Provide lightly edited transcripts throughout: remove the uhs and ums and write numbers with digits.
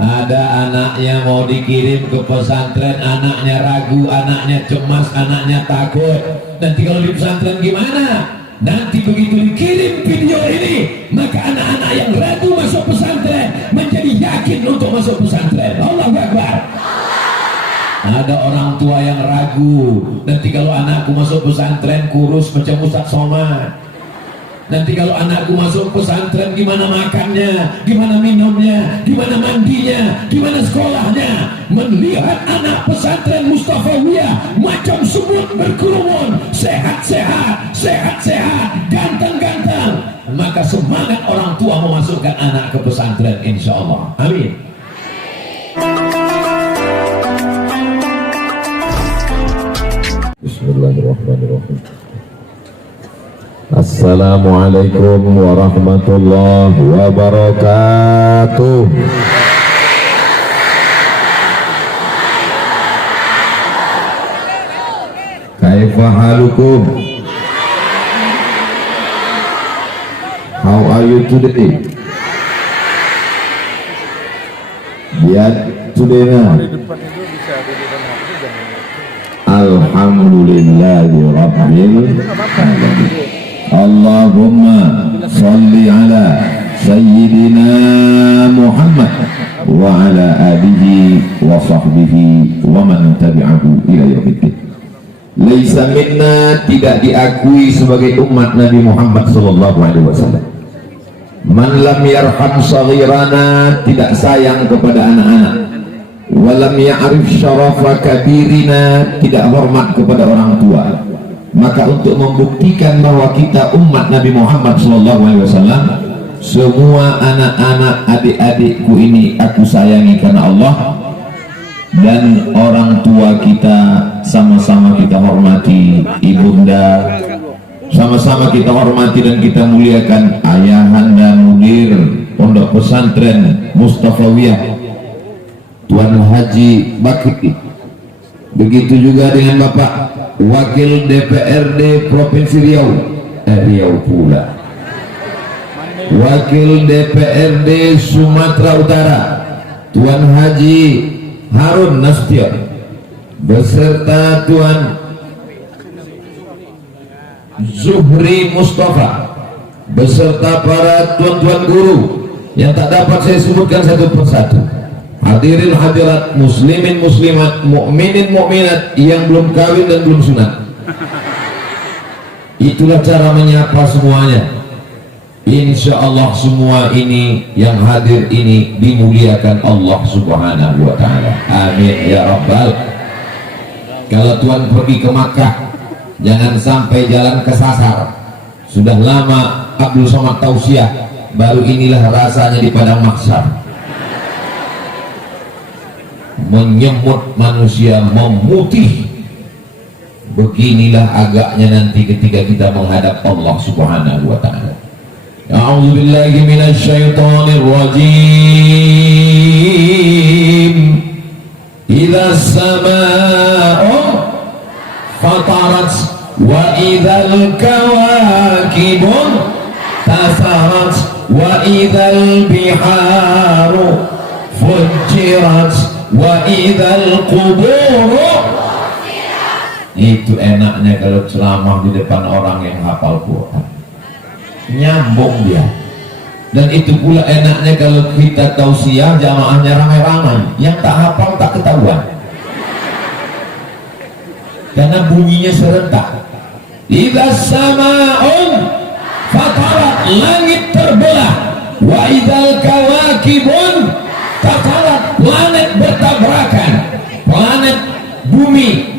Ada anaknya mau dikirim ke pesantren, anaknya ragu, anaknya cemas, anaknya takut. Nanti kalau di pesantren gimana? Nanti begitu dikirim video ini, maka anak-anak yang ragu masuk pesantren menjadi yakin untuk masuk pesantren. Allahu Akbar. Ada orang tua yang ragu, nanti kalau anakku masuk pesantren kurus macam Ustaz Somad. Nanti kalau anakku masuk pesantren gimana makannya, gimana minumnya, gimana mandinya, gimana sekolahnya. Melihat anak pesantren Mustafawiyah macam semut berkerumun, sehat-sehat, sehat-sehat, ganteng-ganteng, maka semangat orang tua memasukkan anak ke pesantren, insya Allah. Amin. Bismillahirrahmanirrahim. Assalamualaikum warahmatullahi wabarakatuh. Kaifa halukum? How are you today? Lihat today now. Alhamdulillahi rabbil alamin. Allahumma salli ala sayyidina Muhammad wa ala alihi wa sahbihi wa man tabi'ahu ila yaumiddin. Laisa minna, tidak diakui sebagai umat Nabi Muhammad sallallahu alaihi wasallam. Man lam yarham saghirana, tidak sayang kepada anak-anak. Wa lam ya'rif syarafa kabirina, tidak hormat kepada orang tua. Maka untuk membuktikan bahwa kita umat Nabi Muhammad SAW, semua anak-anak adik-adikku ini aku sayangi karena Allah, dan orang tua kita sama-sama kita hormati, ibunda sama-sama kita hormati dan kita muliakan ayahanda mudir Pondok Pesantren Mustafawiyah Tuan Haji Bakri. Begitu juga dengan Bapak Wakil DPRD Provinsi Riau, Riau pula, Wakil DPRD Sumatera Utara Tuan Haji Harun Nasution, beserta Tuan Zuhri Mustafa, beserta para tuan-tuan guru yang tak dapat saya sebutkan satu persatu. Hadirin hadirat, muslimin muslimat, mukminin mukminat yang belum kawin dan belum sunat. Itulah cara menyapa semuanya. Insya Allah semua ini yang hadir ini dimuliakan Allah Subhanahu wa ta'ala. Amin ya rabbal. Kalau Tuhan pergi ke Makkah, jangan sampai jalan kesasar. Sudah lama Abdul Somad tausiah, baru inilah rasanya di padang mahsyar. Menyemut manusia, memutih. Beginilah agaknya nanti ketika kita menghadap Allah Subhanahu wa ta'ala. A'udzu billahi minasy syaithanir rajim. Idza as-samaa'u fatarat wa idzal kawakibu tasarat wa idzal biharu fujirat wa idzal quburu. Itu enaknya kalau ceramah di depan orang yang hafal Quran, nyambung dia. Dan itu pula enaknya kalau kita tausiah jamaahnya ramai-ramai, yang tak hafal tak ketahuan karena bunyinya serentak. Idza sama'un fatarat, langit terbelah, wa idzal kawakibun tasarat, planet bertabrakan, planet bumi,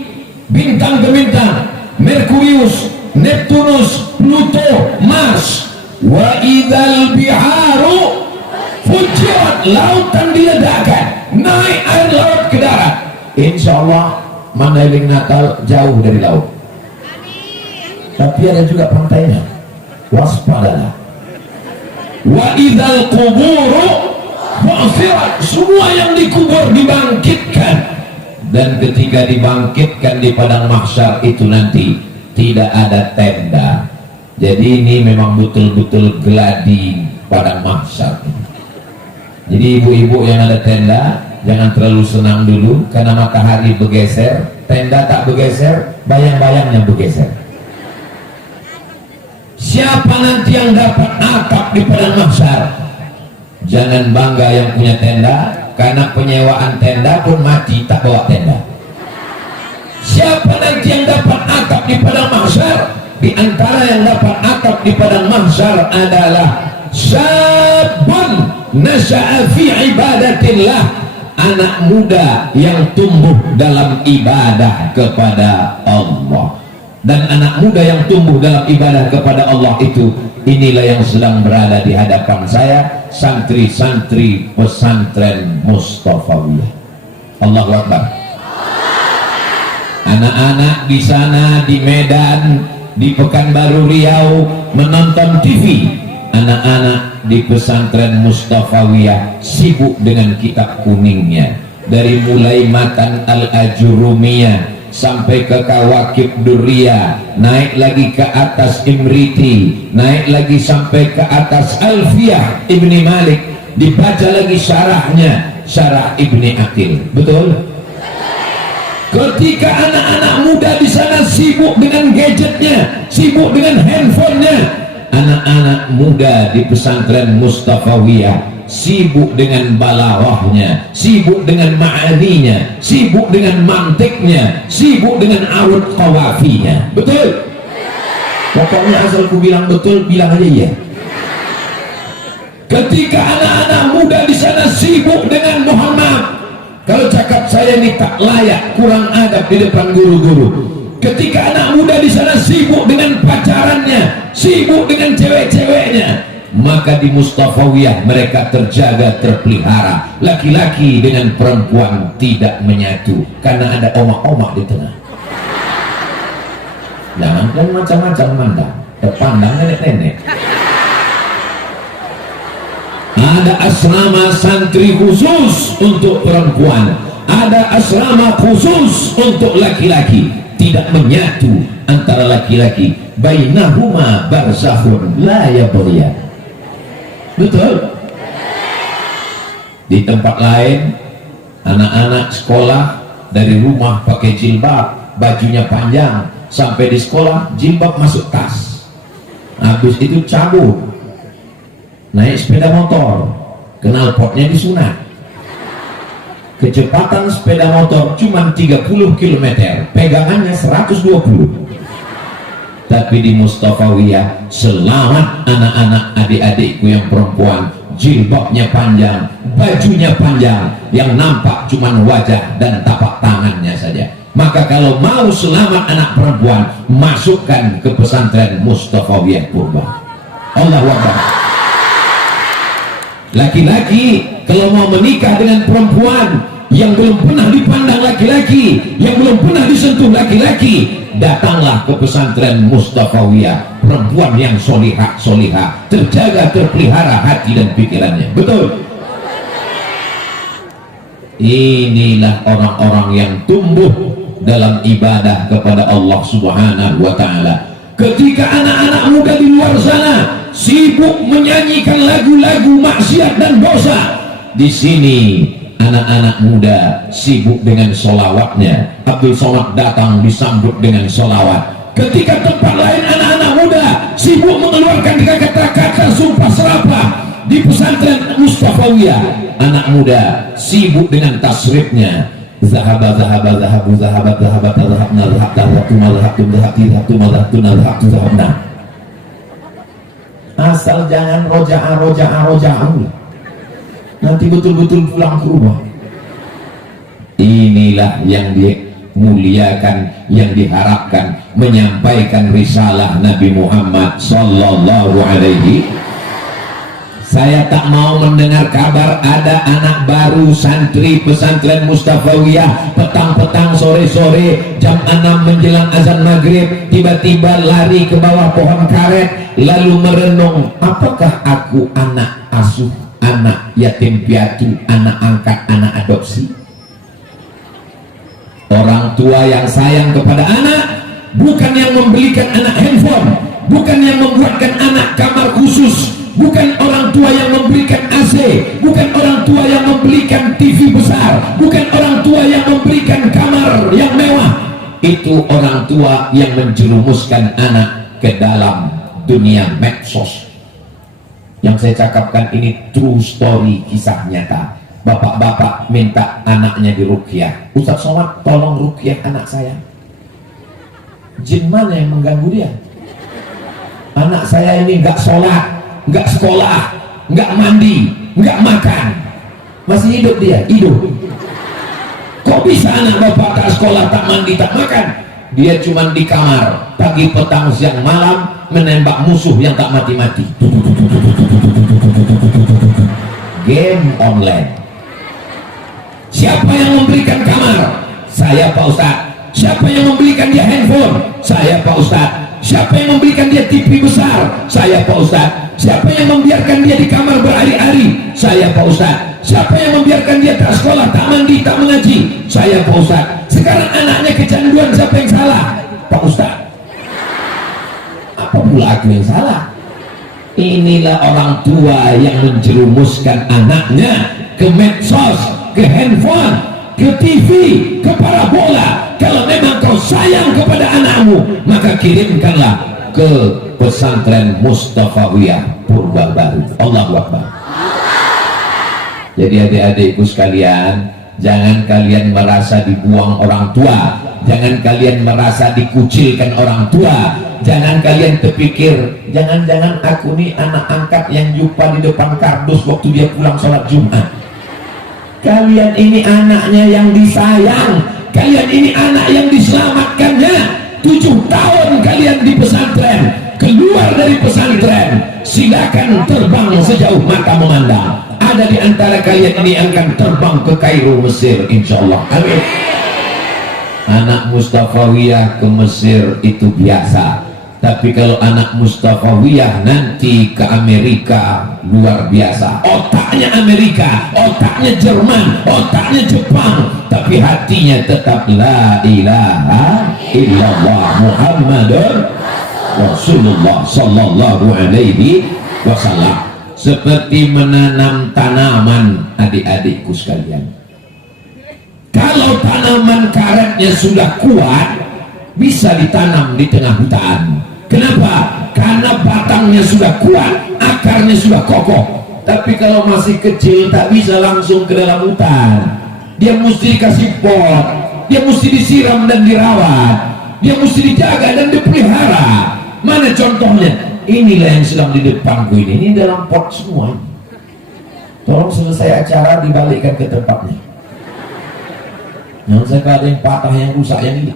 bintang ke bintang, Merkurius, Neptunus, Pluto, Mars. Wa idzal biharu fujirat, lautan diledakkan, naik air laut ke darat. Insya Allah Mandailing Natal jauh dari laut. Tapi ada juga pantainya, waspadalah. Wa idzal quburu fujirat, semua yang dikubur dibangkitkan. Dan ketika dibangkitkan di padang mahsyar itu nanti tidak ada tenda. Jadi ini memang betul-betul geladi padang mahsyar. Jadi ibu-ibu yang ada tenda jangan terlalu senang dulu karena matahari bergeser, tenda tak bergeser, bayang-bayangnya bergeser. Siapa nanti yang dapat atap di padang mahsyar? Jangan bangga yang punya tenda, karena penyewaan tenda pun mati tak bawa tenda. Siapa nanti yang dapat atap di padang mahsyar? Di antara yang dapat atap di padang mahsyar adalah syabun nasya'a fi ibadatillah, anak muda yang tumbuh dalam ibadah kepada Allah. Dan anak muda yang tumbuh dalam ibadah kepada Allah itu, inilah yang sedang berada di hadapan saya, santri-santri pesantren Mustafawiyah. Allahu Akbar. Anak-anak di sana, di Medan, di Pekanbaru Riau menonton TV. Anak-anak di pesantren Mustafawiyah sibuk dengan kitab kuningnya, dari mulai Matan Al-Ajurumiyah sampai ke Kawakib Durriyah, naik lagi ke atas Imriti, naik lagi sampai ke atas Alfiyah Ibni Malik, dibaca lagi syarahnya, syarah Ibni Aqil. Betul? Ketika anak-anak muda di sana sibuk dengan gadgetnya, sibuk dengan handphonenya, anak-anak muda di pesantren Mustafawiyah sibuk dengan balaghahnya, sibuk dengan ma'aninya, sibuk dengan mantiknya, sibuk dengan arut qawafinya. Betul? Pokoknya asal ku bilang betul, bilang aja iya. Ketika anak-anak muda di sana sibuk dengan mohon maaf, kalau cakap saya ini tak layak, kurang adab di depan guru-guru. Ketika anak muda di sana sibuk dengan pacarannya, sibuk dengan cewek-ceweknya, maka di Mustafawiyah mereka terjaga, terpelihara. Laki-laki dengan perempuan tidak menyatu karena ada omak-omak di tengah. Jangan kan macam-macam mandang, terpandang nenek-nenek. Ada asrama santri khusus untuk perempuan, ada asrama khusus untuk laki-laki. Tidak menyatu antara laki-laki, bainahuma barzakhun la yabghiyan. Betul? Di tempat lain anak-anak sekolah dari rumah pakai jilbab, bajunya panjang, sampai di sekolah jilbab masuk tas, habis itu cabut, naik sepeda motor, knalpotnya disunat, kecepatan sepeda motor cuma 30 km, pegangannya 120. Tapi di Mustafawiyah, selamat anak-anak adik-adikku yang perempuan, jilbabnya panjang, bajunya panjang, yang nampak cuma wajah dan tapak tangannya saja. Maka kalau mau selamat anak perempuan, masukkan ke pesantren Mustafawiyah Purba. Allahu Akbar. Laki-laki kalau mau menikah dengan perempuan yang belum pernah dipandang laki-laki, yang belum pernah disentuh laki-laki, datanglah ke pesantren Mustafawiyah, perempuan yang solihah, terjaga, terpelihara hati dan pikirannya. Betul? Inilah orang-orang yang tumbuh dalam ibadah kepada Allah Subhanahu wa Ta'ala. Ketika anak-anak muda di luar sana sibuk menyanyikan lagu-lagu maksiat dan dosa, di sini anak-anak muda sibuk dengan solawatnya. Abdul Somad datang disambut dengan solawat. Ketika tempat lain anak-anak muda sibuk mengeluarkan kata-kata sumpah serapah, di pesantren Mustafawiyah anak muda sibuk dengan tasrifnya. Zahaba zahabat zahabna zahabna. Asal jangan roja'ah, nanti betul-betul pulang ke rumah. Inilah yang dimuliakan, yang diharapkan, menyampaikan risalah Nabi Muhammad sallallahu alaihi. Saya tak mau mendengar kabar ada anak baru santri pesantren Mustafawiyah petang-petang, sore-sore, jam 6 menjelang azan maghrib, tiba-tiba lari ke bawah pohon karet lalu merenung, apakah aku anak asuh, anak yatim piatu, anak angkat, anak adopsi? Orang tua yang sayang kepada anak bukan yang membelikan anak handphone, bukan yang membuatkan anak kamar khusus, bukan orang tua yang memberikan AC, bukan orang tua yang memberikan TV besar, bukan orang tua yang memberikan kamar yang mewah. Itu orang tua yang menjerumuskan anak ke dalam dunia medsos. Yang saya cakapkan ini true story, kisah nyata. Bapak-bapak minta anaknya diruqyah. Ustaz Somad, tolong ruqyah anak saya. Jin mana yang mengganggu dia? Anak saya ini nggak sholat, nggak sekolah, nggak mandi, nggak makan, masih hidup dia, hidup. Kok bisa anak bapak tak sekolah, tak mandi, tak makan? Dia cuma di kamar pagi, petang, siang, malam menembak musuh yang tak mati-mati. Game online. Siapa yang memberikan kamar? Saya, Pak Ustaz. Siapa yang membelikan dia handphone? Saya, Pak Ustaz. Siapa yang memberikan dia TV besar? Saya, Pak Ustaz. Siapa yang membiarkan dia di kamar berhari-hari? Saya, Pak Ustaz. Siapa yang membiarkan dia tak sekolah, tak mandi, tak mengaji? Saya, Pak Ustaz. Sekarang anaknya kecanduan, siapa yang salah? Pak Ustaz. Apa pula aku yang salah? Inilah orang tua yang menjerumuskan anaknya ke medsos, ke handphone, ke TV, ke parabola. Kalau memang kau sayang kepada anakmu, maka kirimkanlah ke pesantren Mustafawiyah Purbabaru. Allahu Akbar. Jadi adik-adikku sekalian, jangan kalian merasa dibuang orang tua, jangan kalian merasa dikucilkan orang tua, jangan kalian terpikir jangan-jangan aku nih anak angkat yang jumpa di depan kardus waktu dia pulang sholat Jumat. Kalian ini anaknya yang disayang, kalian ini anak yang diselamatkannya. 7 tahun kalian di pesantren, keluar dari pesantren silakan terbang sejauh mata memandang. Ada di antara kalian ini akan terbang ke Kairo, Mesir, insyaallah. Amin. Anak Mustafawiyah ke Mesir itu biasa, tapi kalau anak Mustafawiyah nanti ke Amerika luar biasa. Otaknya Amerika, otaknya Jerman, otaknya Jepang, tapi hatinya tetap la ilaha illallah Muhammadur Rasulullah sallallahu alaihi wasallam. Seperti menanam tanaman, adik-adikku sekalian. Kalau tanaman karetnya sudah kuat, bisa ditanam di tengah hutan. Kenapa? Karena batangnya sudah kuat, akarnya sudah kokoh. Tapi kalau masih kecil, tak bisa langsung ke dalam hutan. Dia mesti dikasih pot, dia mesti disiram dan dirawat, dia mesti dijaga dan dipelihara. Mana contohnya? Inilah yang sedang di depanku ini dalam pot semua. Tolong selesai acara dibalikkan ke tempatnya. Jangan sampai ada yang patah, yang rusak, yang ini.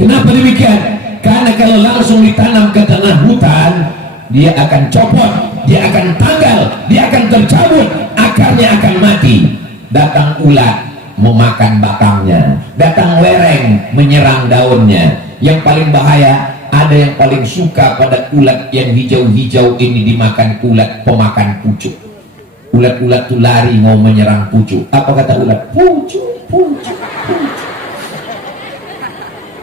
Kenapa demikian? Karena kalau langsung ditanam ke tengah hutan, dia akan copot, dia akan tanggal, dia akan tercabut, akarnya akan mati. Datang ulat memakan batangnya, datang lereng menyerang daunnya. Yang paling bahaya, ada yang paling suka pada ulat yang hijau-hijau ini dimakan ulat pemakan pucuk. Ulat-ulat itu lari mau menyerang pucuk. Apa kata ulat? Pucuk, pucuk, pucuk.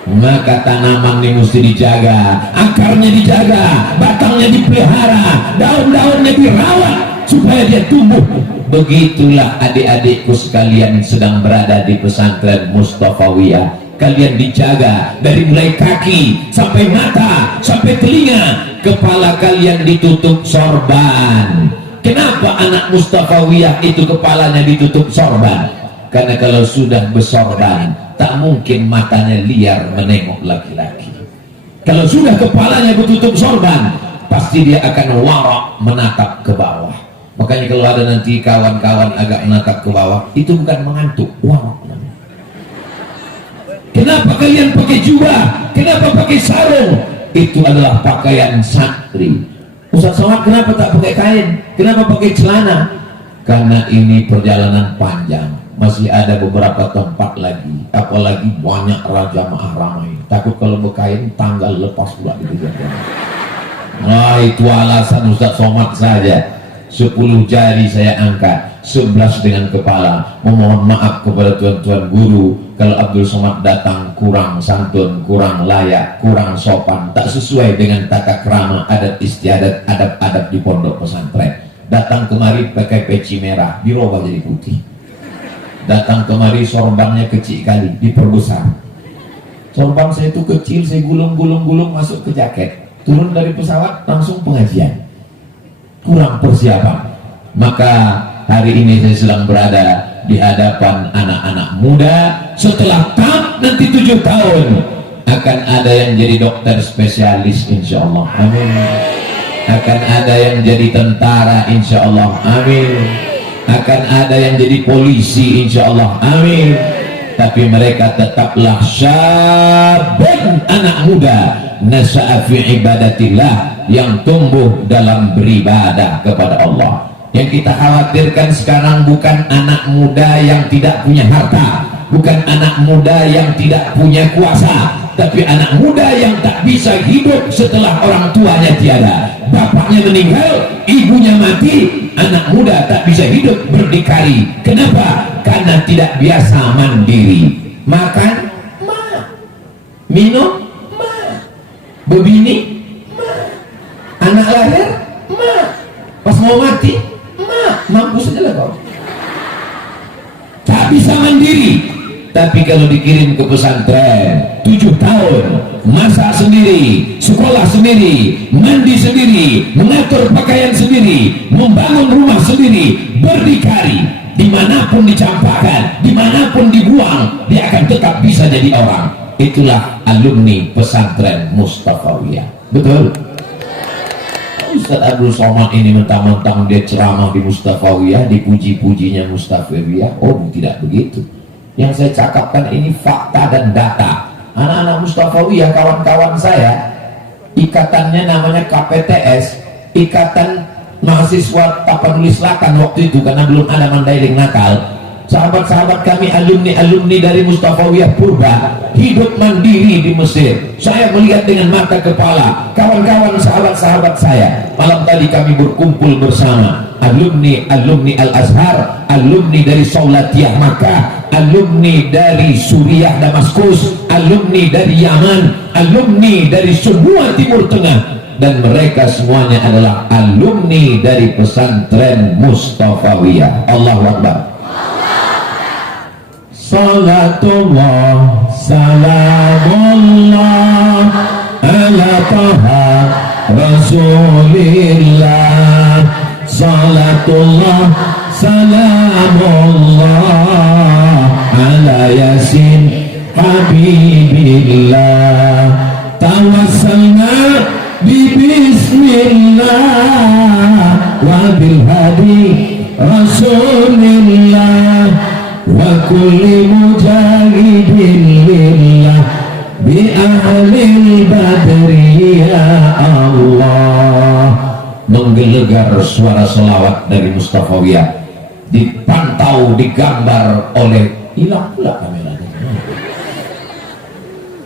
Maka tanaman ini mesti dijaga, akarnya dijaga, batangnya dipelihara, daun-daunnya dirawat supaya dia tumbuh. Begitulah adik-adikku sekalian sedang berada di pesantren Mustafawiyah. Kalian dijaga dari mulai kaki sampai mata sampai telinga. Kepala kalian ditutup sorban. Kenapa anak Mustafawiyah itu kepalanya ditutup sorban? Karena kalau sudah bersorban, tak mungkin matanya liar menengok laki-laki. Kalau sudah kepalanya bertutup sorban, pasti dia akan warak menatap ke bawah. Makanya kalau ada nanti kawan-kawan agak menatap ke bawah, itu bukan mengantuk, warak. Kenapa kalian pakai jubah? Kenapa pakai sarung? Itu adalah pakaian santri. Ustaz Somad, kenapa tak pakai kain? Kenapa pakai celana? Karena ini perjalanan panjang. Masih ada beberapa tempat lagi. Apalagi banyak raja ramai. Takut kalau berkain tanggal lepas pula gitu. Nah, itu alasan Ustaz Somad saja. 10 jari saya angkat, 11 dengan kepala. Memohon maaf kepada tuan-tuan guru kalau Abdul Somad datang kurang santun, kurang layak, kurang sopan, tak sesuai dengan tata krama, adat istiadat, adab-adab di pondok pesantren. Datang kemari pakai peci merah, dirubah jadi putih. Datang kemari sorbannya kecil kali, diperbesar. Sorban saya itu kecil, saya gulung-gulung masuk ke jaket. Turun dari pesawat langsung pengajian. Kurang persiapan. Maka hari ini saya sedang berada di hadapan anak-anak muda. Setelah nanti 7 tahun akan ada yang jadi dokter spesialis insyaallah, amin. Akan ada yang jadi tentara insyaallah, amin. Akan ada yang jadi polisi insyaallah, amin. Tapi mereka tetaplah syabun, anak muda, nasa'a fi ibadatillah, yang tumbuh dalam beribadah kepada Allah. Yang kita khawatirkan sekarang bukan anak muda yang tidak punya harta, bukan anak muda yang tidak punya kuasa, tapi anak muda yang tak bisa hidup setelah orang tuanya tiada. Bapaknya meninggal, ibunya mati, anak muda tak bisa hidup berdikari. Kenapa? Karena tidak biasa mandiri. Makan, ma. Minum, ma. Bebini, anak lahir, ma. Pas mau mati, ma. Mampus aja lah kau. Tak bisa mandiri. Tapi kalau dikirim ke pesantren 7 tahun, masak sendiri, sekolah sendiri, mandi sendiri, mengatur pakaian sendiri, membangun rumah sendiri, berdikari, dimanapun dicampakkan, dimanapun dibuang, dia akan tetap bisa jadi orang. Itulah alumni pesantren Mustafawiyah. Betul? Ustaz Abdul Somad ini mentang-mentang dia ceramah di Mustafawiyah, dipuji-pujinya Mustafawiyah. Oh, tidak begitu. Yang saya cakapkan ini fakta dan data. Anak-anak Mustafawiyah, kawan-kawan saya, ikatannya namanya KPTS, Ikatan Mahasiswa Tapanuli Selatan waktu itu, karena belum ada Mandailing nakal. Sahabat-sahabat kami, alumni dari Mustafawiyah Purba, hidup mandiri di Mesir. Saya melihat dengan mata kepala. Kawan-kawan, sahabat-sahabat saya, malam tadi kami berkumpul bersama alumni Al-Azhar, alumni dari Saulatiyah Makkah, alumni dari Suriah Damaskus, alumni dari Yaman, alumni dari semua Timur Tengah, dan mereka semuanya adalah alumni dari pesantren Mustafawiyah. Allahu Akbar. Salatullah salamullah ala taha rasulillah. Salatullah salamullah ala yasin habibillah. Tawassalna bi bismillah wa bil hadi rasulillah wa kulli mujahidin lillah bi ahlil badri ya Allah. Menggelegar suara selawat dari Mustafawiyah, dipantau, digambar oleh, hilang pula kameranya.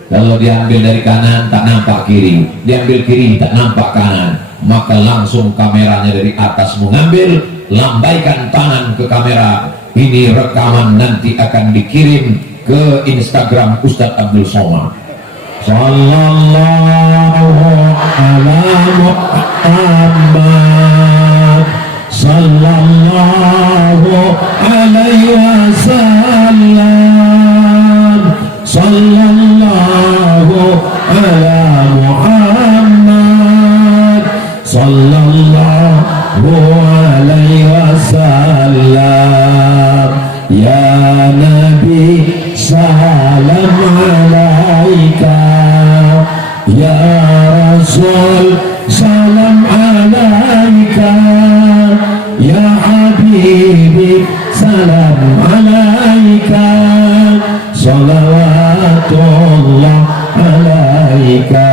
Kalau diambil dari kanan tak nampak kiri, diambil kiri tak nampak kanan, maka langsung kameranya dari atas mengambil, lambaikan tangan ke kamera. Ini rekaman nanti akan dikirim ke Instagram Ustaz Abdul Somad. Sallallahu ala Muhammad sallallahu alaihi wasallam. Sallallahu ala Muhammad sallallahu alaihi wasallam. Ya Nabi salam alaika, ya Rasul salam alaika, ya Habibi salam alaika, salawatullah alaika.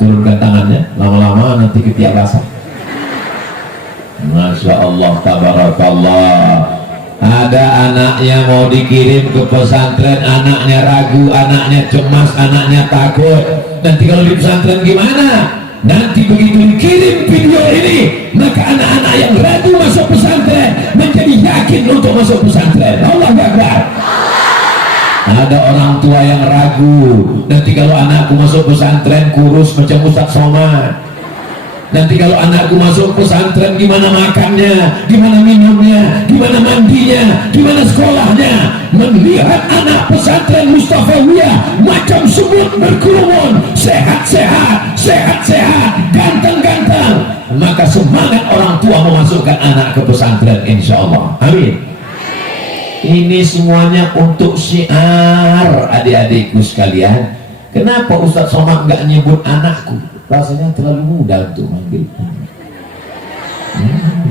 Turunkan tangannya, lama-lama nanti ketiak basah. Masya Allah, tabarakallah. Ada anaknya mau dikirim ke pesantren, anaknya ragu, anaknya cemas, anaknya takut. Nanti kalau di pesantren gimana? Nanti begitu dikirim video ini, maka anak-anak yang ragu masuk pesantren menjadi yakin untuk masuk pesantren. Allah Akbar. Ada orang tua yang ragu, nanti kalau anakku masuk pesantren kurus macam Ustaz Somad. Nanti kalau anakku masuk pesantren gimana makannya, gimana minumnya, gimana mandinya, gimana sekolahnya. Melihat anak pesantren Mustafawiyah macam semut berkerumun, sehat-sehat, sehat-sehat, ganteng-ganteng, maka semangat orang tua memasukkan anak ke pesantren, insya Allah. Amin. Ini semuanya untuk syiar adik-adikku sekalian. Kenapa Ustaz Somad nggak nyebut anakku? Rasanya terlalu muda untuk manggil.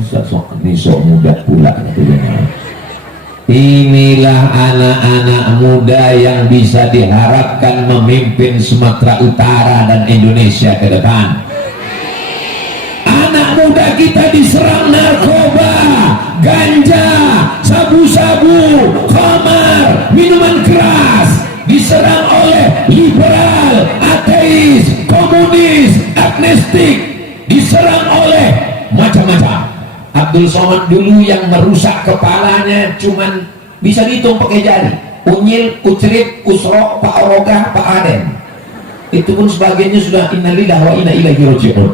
Ustaz Somad ini sok muda pula. Inilah anak-anak muda yang bisa diharapkan memimpin Sumatera Utara dan Indonesia ke depan. Anak muda kita diserang narkoba, ganja, sabu-sabu, khamar, minuman keras, diserang oleh liberal, ateis, komunis, agnostik, diserang oleh macam-macam. Abdul Somad dulu yang merusak kepalanya cuman bisa dihitung pakai jari. Unyil, Ucrit, Usro, Pak Oroga, Pak Aden. Itu pun sebagainya sudah innalillahi wa inna ilaihi raji'un.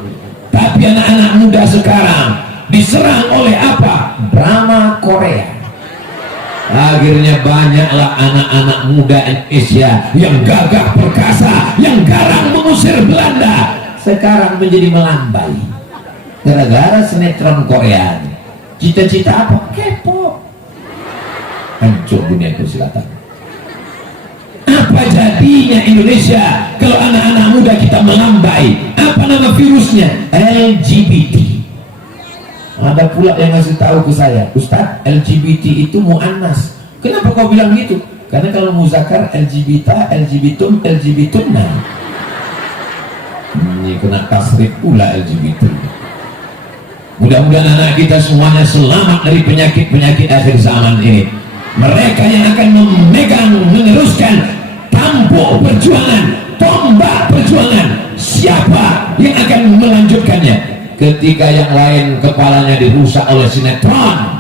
Tapi anak-anak muda sekarang diserang oleh apa? Drama Korea. Akhirnya banyaklah anak-anak muda Indonesia yang gagah perkasa, yang garang mengusir Belanda, sekarang menjadi melambai gara-gara sinetron Korea. Cita-cita apa? Kepo. Hancur dunia persilatan. Apa jadinya Indonesia kalau anak-anak muda kita melambai? Apa nama virusnya? LGBT. Ada pula yang ngasih tahu ke saya, Ustaz, LGBT itu muannas. Kenapa kau bilang gitu? Karena kalau muzakkar LGBT, LGBT, nah. Ini kena tasrif pula LGBT. Mudah-mudahan anak kita semuanya selamat dari penyakit-penyakit akhir zaman ini. Mereka yang akan memegang, meneruskan tampuk perjuangan, tombak perjuangan, siapa yang akan melanjutkannya? Ketika yang lain kepalanya dirusak oleh sinetron.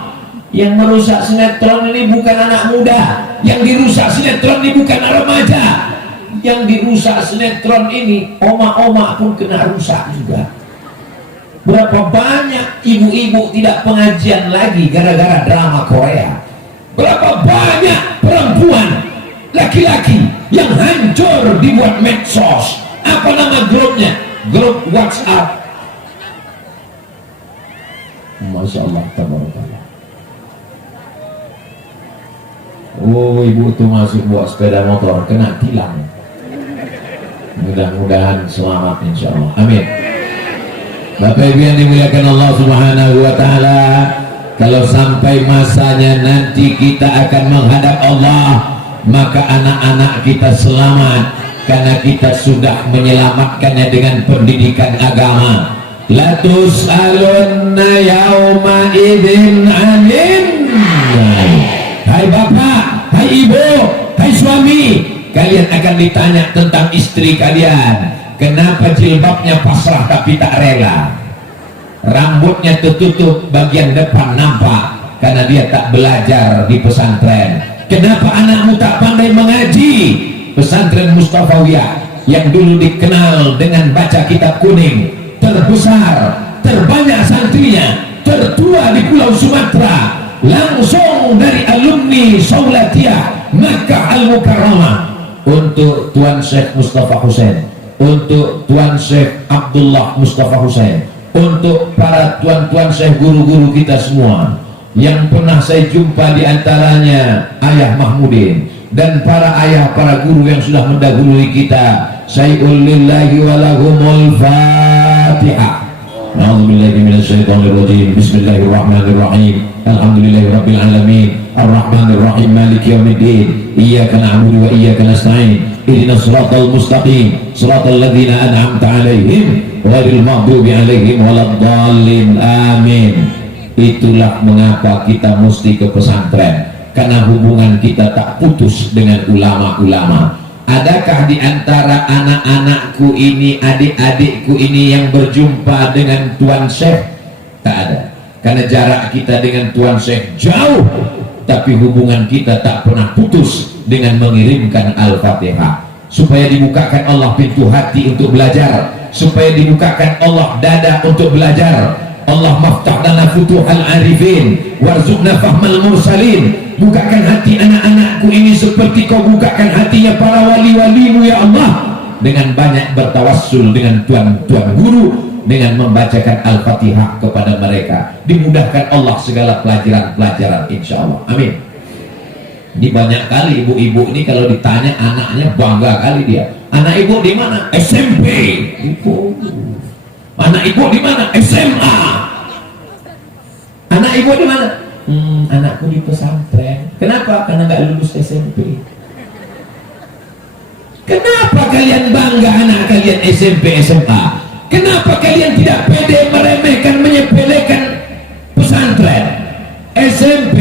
Yang merusak sinetron ini bukan anak muda, yang dirusak sinetron ini bukan remaja, yang dirusak sinetron ini oma-oma pun kena rusak juga. Berapa banyak ibu-ibu tidak pengajian lagi gara-gara drama Korea. Berapa banyak perempuan, laki-laki yang hancur dibuat medsos. Apa nama grupnya? Grup WhatsApp. Masya Allah, tabarakallah. Oh, ibu itu masuk bawa sepeda motor kena tilang. Mudah-mudahan selamat insya Allah. Amin. Bapak Ibu yang dimuliakan Allah Subhanahu wa Ta'ala, kalau sampai masanya nanti kita akan menghadap Allah, maka anak-anak kita selamat karena kita sudah menyelamatkannya dengan pendidikan agama. La tus'alunna yawma idzin 'anil. Hai bapak, hai ibu, hai suami, kalian akan ditanya tentang istri kalian. Kenapa jilbabnya pasrah tapi tak rela? Rambutnya tertutup bagian depan nampak karena dia tak belajar di pesantren. Kenapa anakmu tak pandai mengaji? Pesantren Mustafawiyah yang dulu dikenal dengan baca kitab kuning, terbesar, terbanyak santrinya, tertua di Pulau Sumatera, langsung dari alumni Saulatiyah Makkah Al-Mukarramah. Untuk Tuan Syekh Mustafa Hussein, untuk Tuan Syekh Abdullah Mustafa Hussein, untuk para tuan-tuan Syekh guru-guru kita semua yang pernah saya jumpa, di antaranya Ayah Mahmudin dan para ayah, para guru yang sudah mendahului kita. Sayyul lillahi walahumul Fatihah. A'udzubillahi minasyaitonirrajim. Bismillahirrahmanirrahim. Alhamdulillahi rabbil alamin. Ar-Rahmanirrahim. Maliki yaumiddin. Iyyaka na'budu wa iyyaka nasta'in. Ihdinas siratal mustaqim. Siratal ladzina an'amta 'alaihim ghairil maghdubi 'alaihim waladdallin. Amin. Itulah mengapa kita mesti ke pesantren, karena hubungan kita tak putus dengan ulama-ulama. Adakah di antara anak-anakku ini, adik-adikku ini yang berjumpa dengan Tuan Syekh? Tak ada. Karena jarak kita dengan Tuan Syekh jauh, tapi hubungan kita tak pernah putus dengan mengirimkan Al-Fatihah. Supaya dibukakan Allah pintu hati untuk belajar, supaya dibukakan Allah dada untuk belajar. Allah maftah lana futuhal arifin warzuqna fahmal mursalin. Bukakan hati anak-anakku ini seperti kau bukakan hatinya para wali-walimu ya Allah, dengan banyak bertawassul dengan tuan-tuan guru, dengan membacakan Al-Fatihah kepada mereka. Dimudahkan Allah segala pelajaran-pelajaran insyaallah. Amin. Ini banyak kali ibu-ibu ini kalau ditanya anaknya bangga kali dia. Anak ibu di mana? SMP. Ibu. Anak ibu di mana? SMA. Anak ibu di mana? Anakku di pesantren. Kenapa? Karena nggak lulus SMP. Kenapa kalian bangga anak kalian SMP SMA? Kenapa kalian tidak pede meremehkan, menyepelekan pesantren? SMP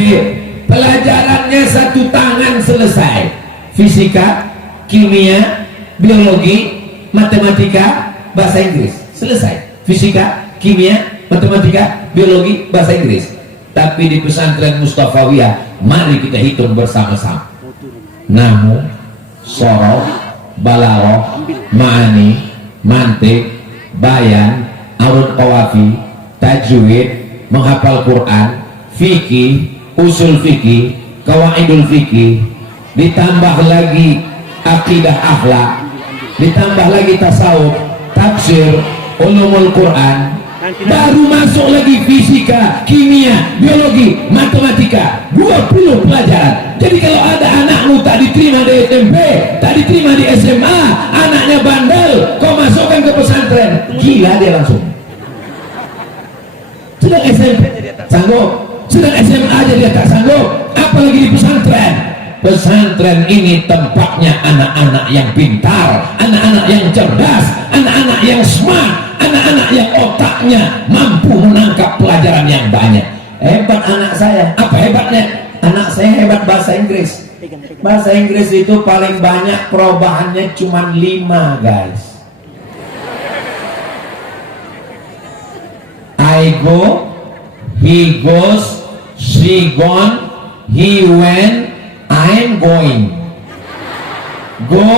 pelajarannya satu tangan selesai. Fisika, kimia, biologi, matematika, bahasa Inggris. Selesai. Fisika, kimia, matematika, biologi, bahasa Inggris. Tapi di pesantren Mustafawiyah, mari kita hitung bersama-sama. Nahu, sorof, balaghah, ma'ani, mantik, bayan, arud qawafi, tajwid, menghafal Quran, fikih, usul fikih, qawaidul fikih, ditambah lagi akidah akhlak, ditambah lagi tasawuf, tafsir, ulumul Quran, baru masuk lagi fisika, kimia, biologi, matematika, 20 pelajaran. Jadi kalau ada anakmu tak diterima di SMP, tak diterima di SMA, anaknya bandel, kau masukkan ke pesantren, gila dia langsung. Sedang SMP dia tak sanggup, sedang SMA aja dia tak sanggup, apalagi di pesantren. Pesantren ini tempatnya anak-anak yang pintar, anak-anak yang cerdas, anak-anak yang smart, anak-anak yang otaknya mampu menangkap pelajaran yang banyak. Hebat anak saya. Apa hebatnya? Anak saya hebat bahasa Inggris. Bahasa Inggris itu paling banyak perubahannya cuma 5 guys. I go, he goes, she gone, he went, I'm going. Go,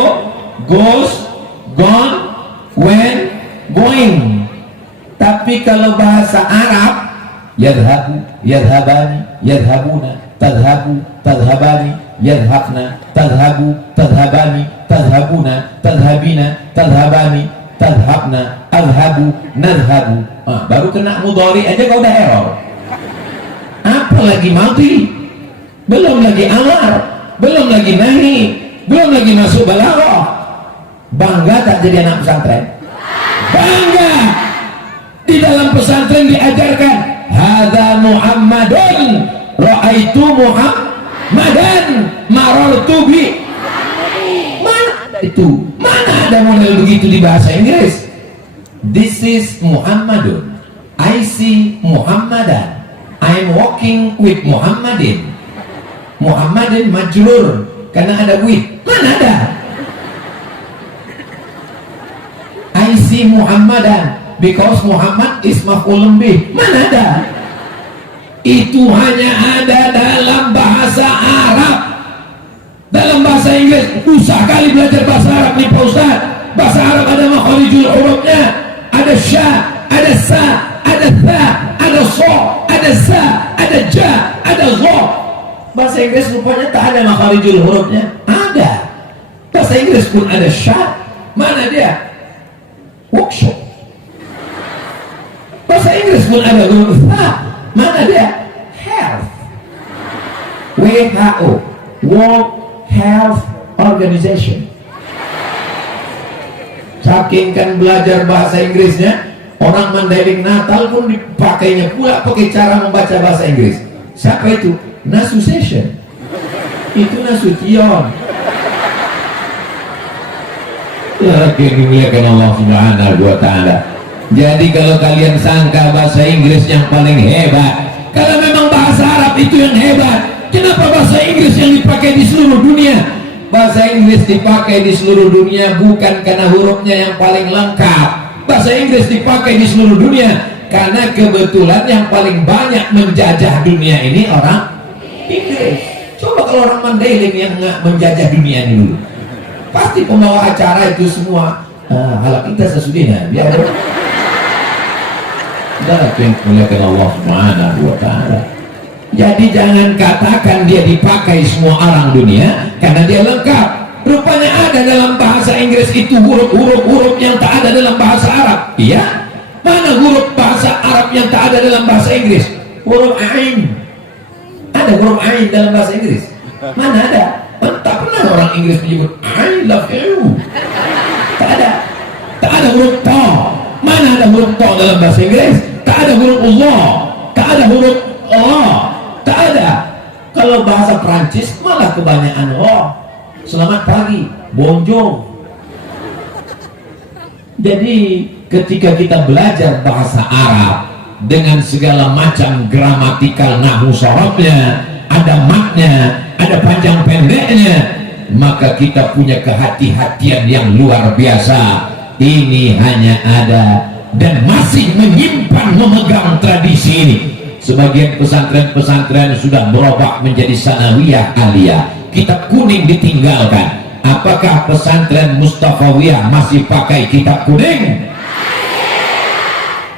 goes, gone, went, going. Tapi kalau bahasa Arab, yadhabu, yadhabani, yadhabuna, tadhabu, tadhabani, yadhabna, tadhabu, tadhabani, tadhabuna, tadhabina, tadhabani, tadhabna, adhabu, nadhabu. Baru kena mudhari aja kau udah error. Apalagi madhi, belum lagi amar, belum lagi nahi, belum lagi masuk balaghah. Bangga tak jadi anak pesantren? Bangga. Di dalam pesantren diajarkan hadza Muhammadun, ra'aitu Muhammadan, marartu bi. Mana ada itu? Mana ada model begitu di bahasa Inggris? This is Muhammadun, I see Muhammadan, I'm walking with Muhammadin. Muhammadin majrur karena ada with. Mana ada? I see Muhammadan because Muhammad is maf'ulun bih. Mana ada? Itu hanya ada dalam bahasa Arab. Dalam bahasa Inggris susah kali belajar bahasa Arab nih Pak Ustaz. Bahasa Arab ada makharijul hurufnya, ada sya, ada sa, ada tha, ada so, ada sa, ada ja, ada gha. Bahasa Inggris rupanya tak ada makharijul hurufnya. Ada. Bahasa Inggris pun ada sya. Mana dia? Workshop. Bahasa Inggris pun ada huruf ha. Mana dia? Health. WHO, World Health Organization. Saking kan belajar bahasa Inggrisnya, orang Mandailing Natal pun dipakainya pula pakai cara membaca bahasa Inggris. Siapa itu? Nasution. Itu Nasution. Ya, dimuliakan Allah Subhanahu wa Ta'ala. Jadi kalau kalian sangka bahasa Inggris yang paling hebat, kalau memang bahasa Arab itu yang hebat, kenapa bahasa Inggris yang dipakai di seluruh dunia? Bahasa Inggris dipakai di seluruh dunia bukan karena hurufnya yang paling lengkap. Bahasa Inggris dipakai di seluruh dunia karena kebetulan yang paling banyak menjajah dunia ini orang Inggris. Coba kalau orang Mandailing yang nggak menjajah dunia ini dulu, pasti pembawa acara itu semua hal kita sesudahnya biar adalah yang muliakan Allah Subhanahu wa Ta'ala. Jadi jangan katakan dia dipakai semua orang dunia karena dia lengkap. Rupanya ada dalam bahasa Inggris itu huruf-huruf yang tak ada dalam bahasa Arab. Iya? Mana huruf bahasa Arab yang tak ada dalam bahasa Inggris? Huruf Ain. Ada huruf Ain dalam bahasa Inggris? Mana ada? Tak pernah orang Inggris menyebut I love you. Tak ada. Tak ada huruf Ta. Mana ada huruf Ta dalam bahasa Inggris? Tak ada huruf Allah. Tak ada huruf Allah. Tak ada. Kalau bahasa Prancis malah kebanyakan selamat pagi, bonjour. Jadi ketika kita belajar bahasa Arab dengan segala macam gramatikal nahwu sorobnya, ada matnya, ada panjang pendeknya, maka kita punya kehati-hatian yang luar biasa. Ini hanya ada dan masih menyimpan, memegang tradisi ini. Sebagian pesantren-pesantren sudah berubah menjadi sanawiyah aliyah, kitab kuning ditinggalkan. Apakah pesantren Mustafawiyah masih pakai kitab kuning?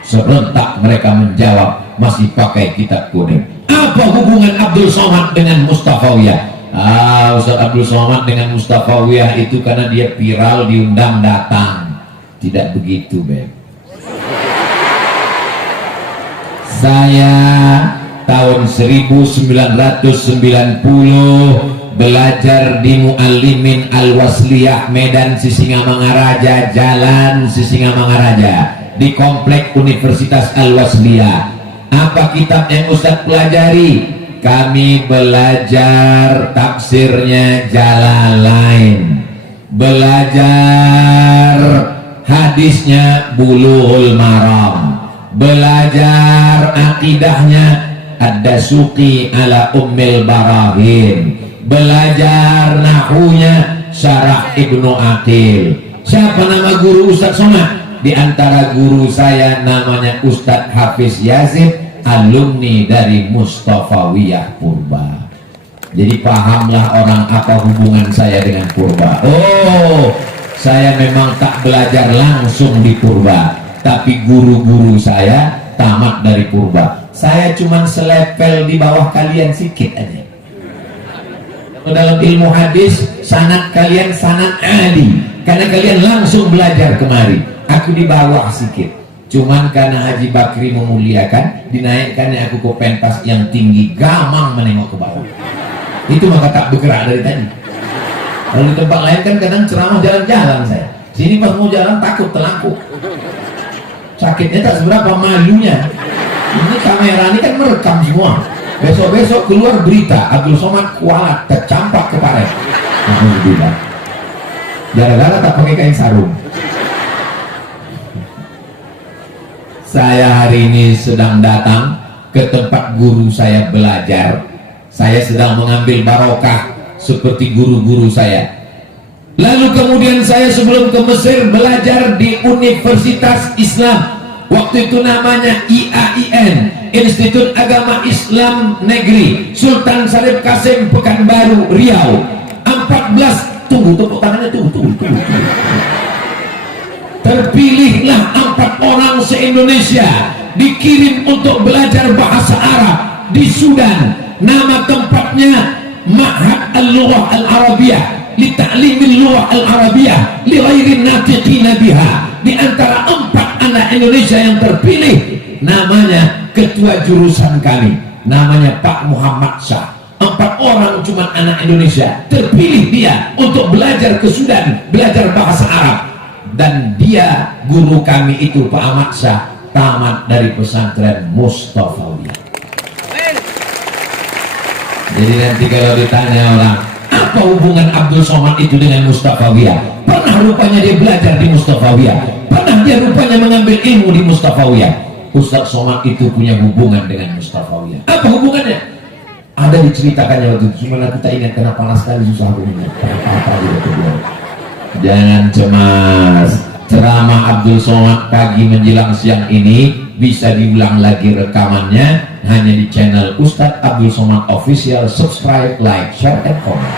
Serentak mereka menjawab masih pakai kitab kuning. Apa hubungan Abdul Somad dengan Mustafawiyah? Ustaz Abdul Somad dengan Mustafawiyah itu karena dia viral, diundang datang. Tidak begitu, Beb. Saya tahun 1990 belajar di Muallimin Al-Wasliyah Medan Sisingamangaraja, Jalan Sisingamangaraja, di komplek Universitas Al-Wasliyah. Apa kitab yang Ustadz pelajari? Kami belajar tafsirnya Jalalain, belajar hadisnya Bulughul Maram, belajar akidahnya Ad-Dasuqi ala Ummil Barahin, belajar nahunya Syarah Ibnu Aqil. Siapa nama guru Ustadz Somad? Di antara guru saya namanya Ustadz Hafiz Yazid, alumni dari Mustafawiyah Purba. Jadi pahamlah orang apa hubungan saya dengan Purba. Oh, saya memang tak belajar langsung di Purba, tapi guru-guru saya tamat dari Purba. Saya cuman selepel di bawah kalian sedikit aja. Dalam ilmu hadis sanad kalian sanad ali, karena kalian langsung belajar kemari. Aku di bawah sedikit, cuman karena Haji Bakri memuliakan, dinaikkannya aku ke pentas yang tinggi, gamang menengok ke bawah. Itu maka tak bergerak dari tadi. Kalau di tempat lain kan kadang ceramah jalan-jalan saya, sini pas mau jalan takut terlangkup. Sakitnya tak seberapa, malunya. Ini kamera ini kan merekam semua. Besok-besok keluar berita Abdul Somad kualat tercampak ke paret. Alhamdulillah. Gara-gara tak pakai kain sarung. Saya hari ini sedang datang ke tempat guru saya belajar. Saya sedang mengambil barokah seperti guru-guru saya. Lalu kemudian saya sebelum ke Mesir belajar di Universitas Islam. Waktu itu namanya IAIN, Institut Agama Islam Negeri Sultan Syarif Kasim, Pekanbaru, Riau. 14, tunggu tepuk tangannya, tunggu. Terpilihlah 4 orang se-Indonesia dikirim untuk belajar bahasa Arab di Sudan. Nama tempatnya Ma'had Al-Lughah Al-Arabiyah li Ta'limil Lughah Al-Arabiyah li ghairin natiqina biha. Di antara 4 anak Indonesia yang terpilih, namanya ketua jurusan kami, namanya Pak Muhammad Shah. 4 orang cuma anak Indonesia, terpilih dia untuk belajar ke Sudan, belajar bahasa Arab. Dan dia guru kami itu Pak Ahmad Shah tamat dari pesantren Mustafawiyah. Jadi nanti kalau ditanya orang, apa hubungan Abdul Somad itu dengan Mustafawiyah? Pernah rupanya dia belajar di Mustafawiyah, pernah dia rupanya mengambil ilmu di Mustafawiyah. Ustadz Somad itu punya hubungan dengan Mustafawiyah. Apa hubungannya? Ada diceritakannya waktu itu, gimana kita ingat karena panas sekali, susah aku ingat apa-apa gitu. Jangan cemas, ceramah Abdul Somad pagi menjelang siang ini bisa diulang lagi rekamannya hanya di channel Ustadz Abdul Somad Official. Subscribe, like, share, and comment.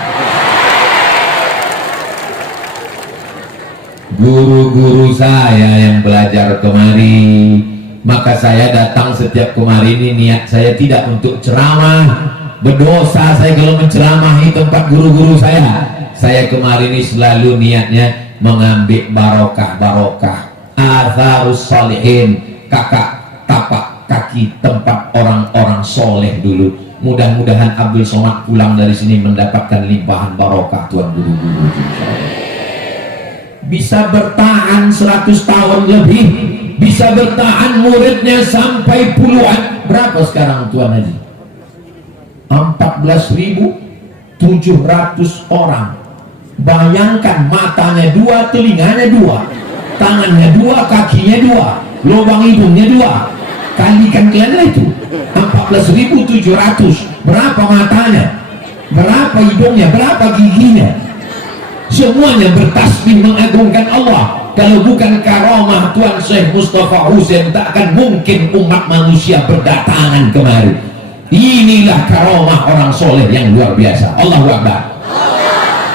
Guru-guru saya yang belajar kemari, maka saya datang setiap kemari ini, niat saya tidak untuk ceramah. Berdosa saya kalau menceramahi tempat guru-guru saya. Saya kemarin ini selalu niatnya mengambil barokah atharus salihin, kakak tapak kaki tempat orang-orang soleh dulu. Mudah-mudahan Abdul Somad pulang dari sini mendapatkan limpahan barokah Tuhan guru-guru. Bisa bertahan 100 tahun lebih, bisa bertahan muridnya sampai puluhan. Berapa sekarang Tuan Haji? 14.700 orang. Bayangkan, matanya 2, telinganya 2, tangannya 2, kakinya 2, lubang hidungnya 2. Kalikan kalian itu 14.700. Berapa matanya, berapa hidungnya, berapa giginya? Semuanya bertasbih mengagungkan Allah. Kalau bukan karamah Tuan Syekh Mustafa Husain, tak akan mungkin umat manusia berdatangan kemari. Inilah karamah orang soleh yang luar biasa. Allahu Akbar.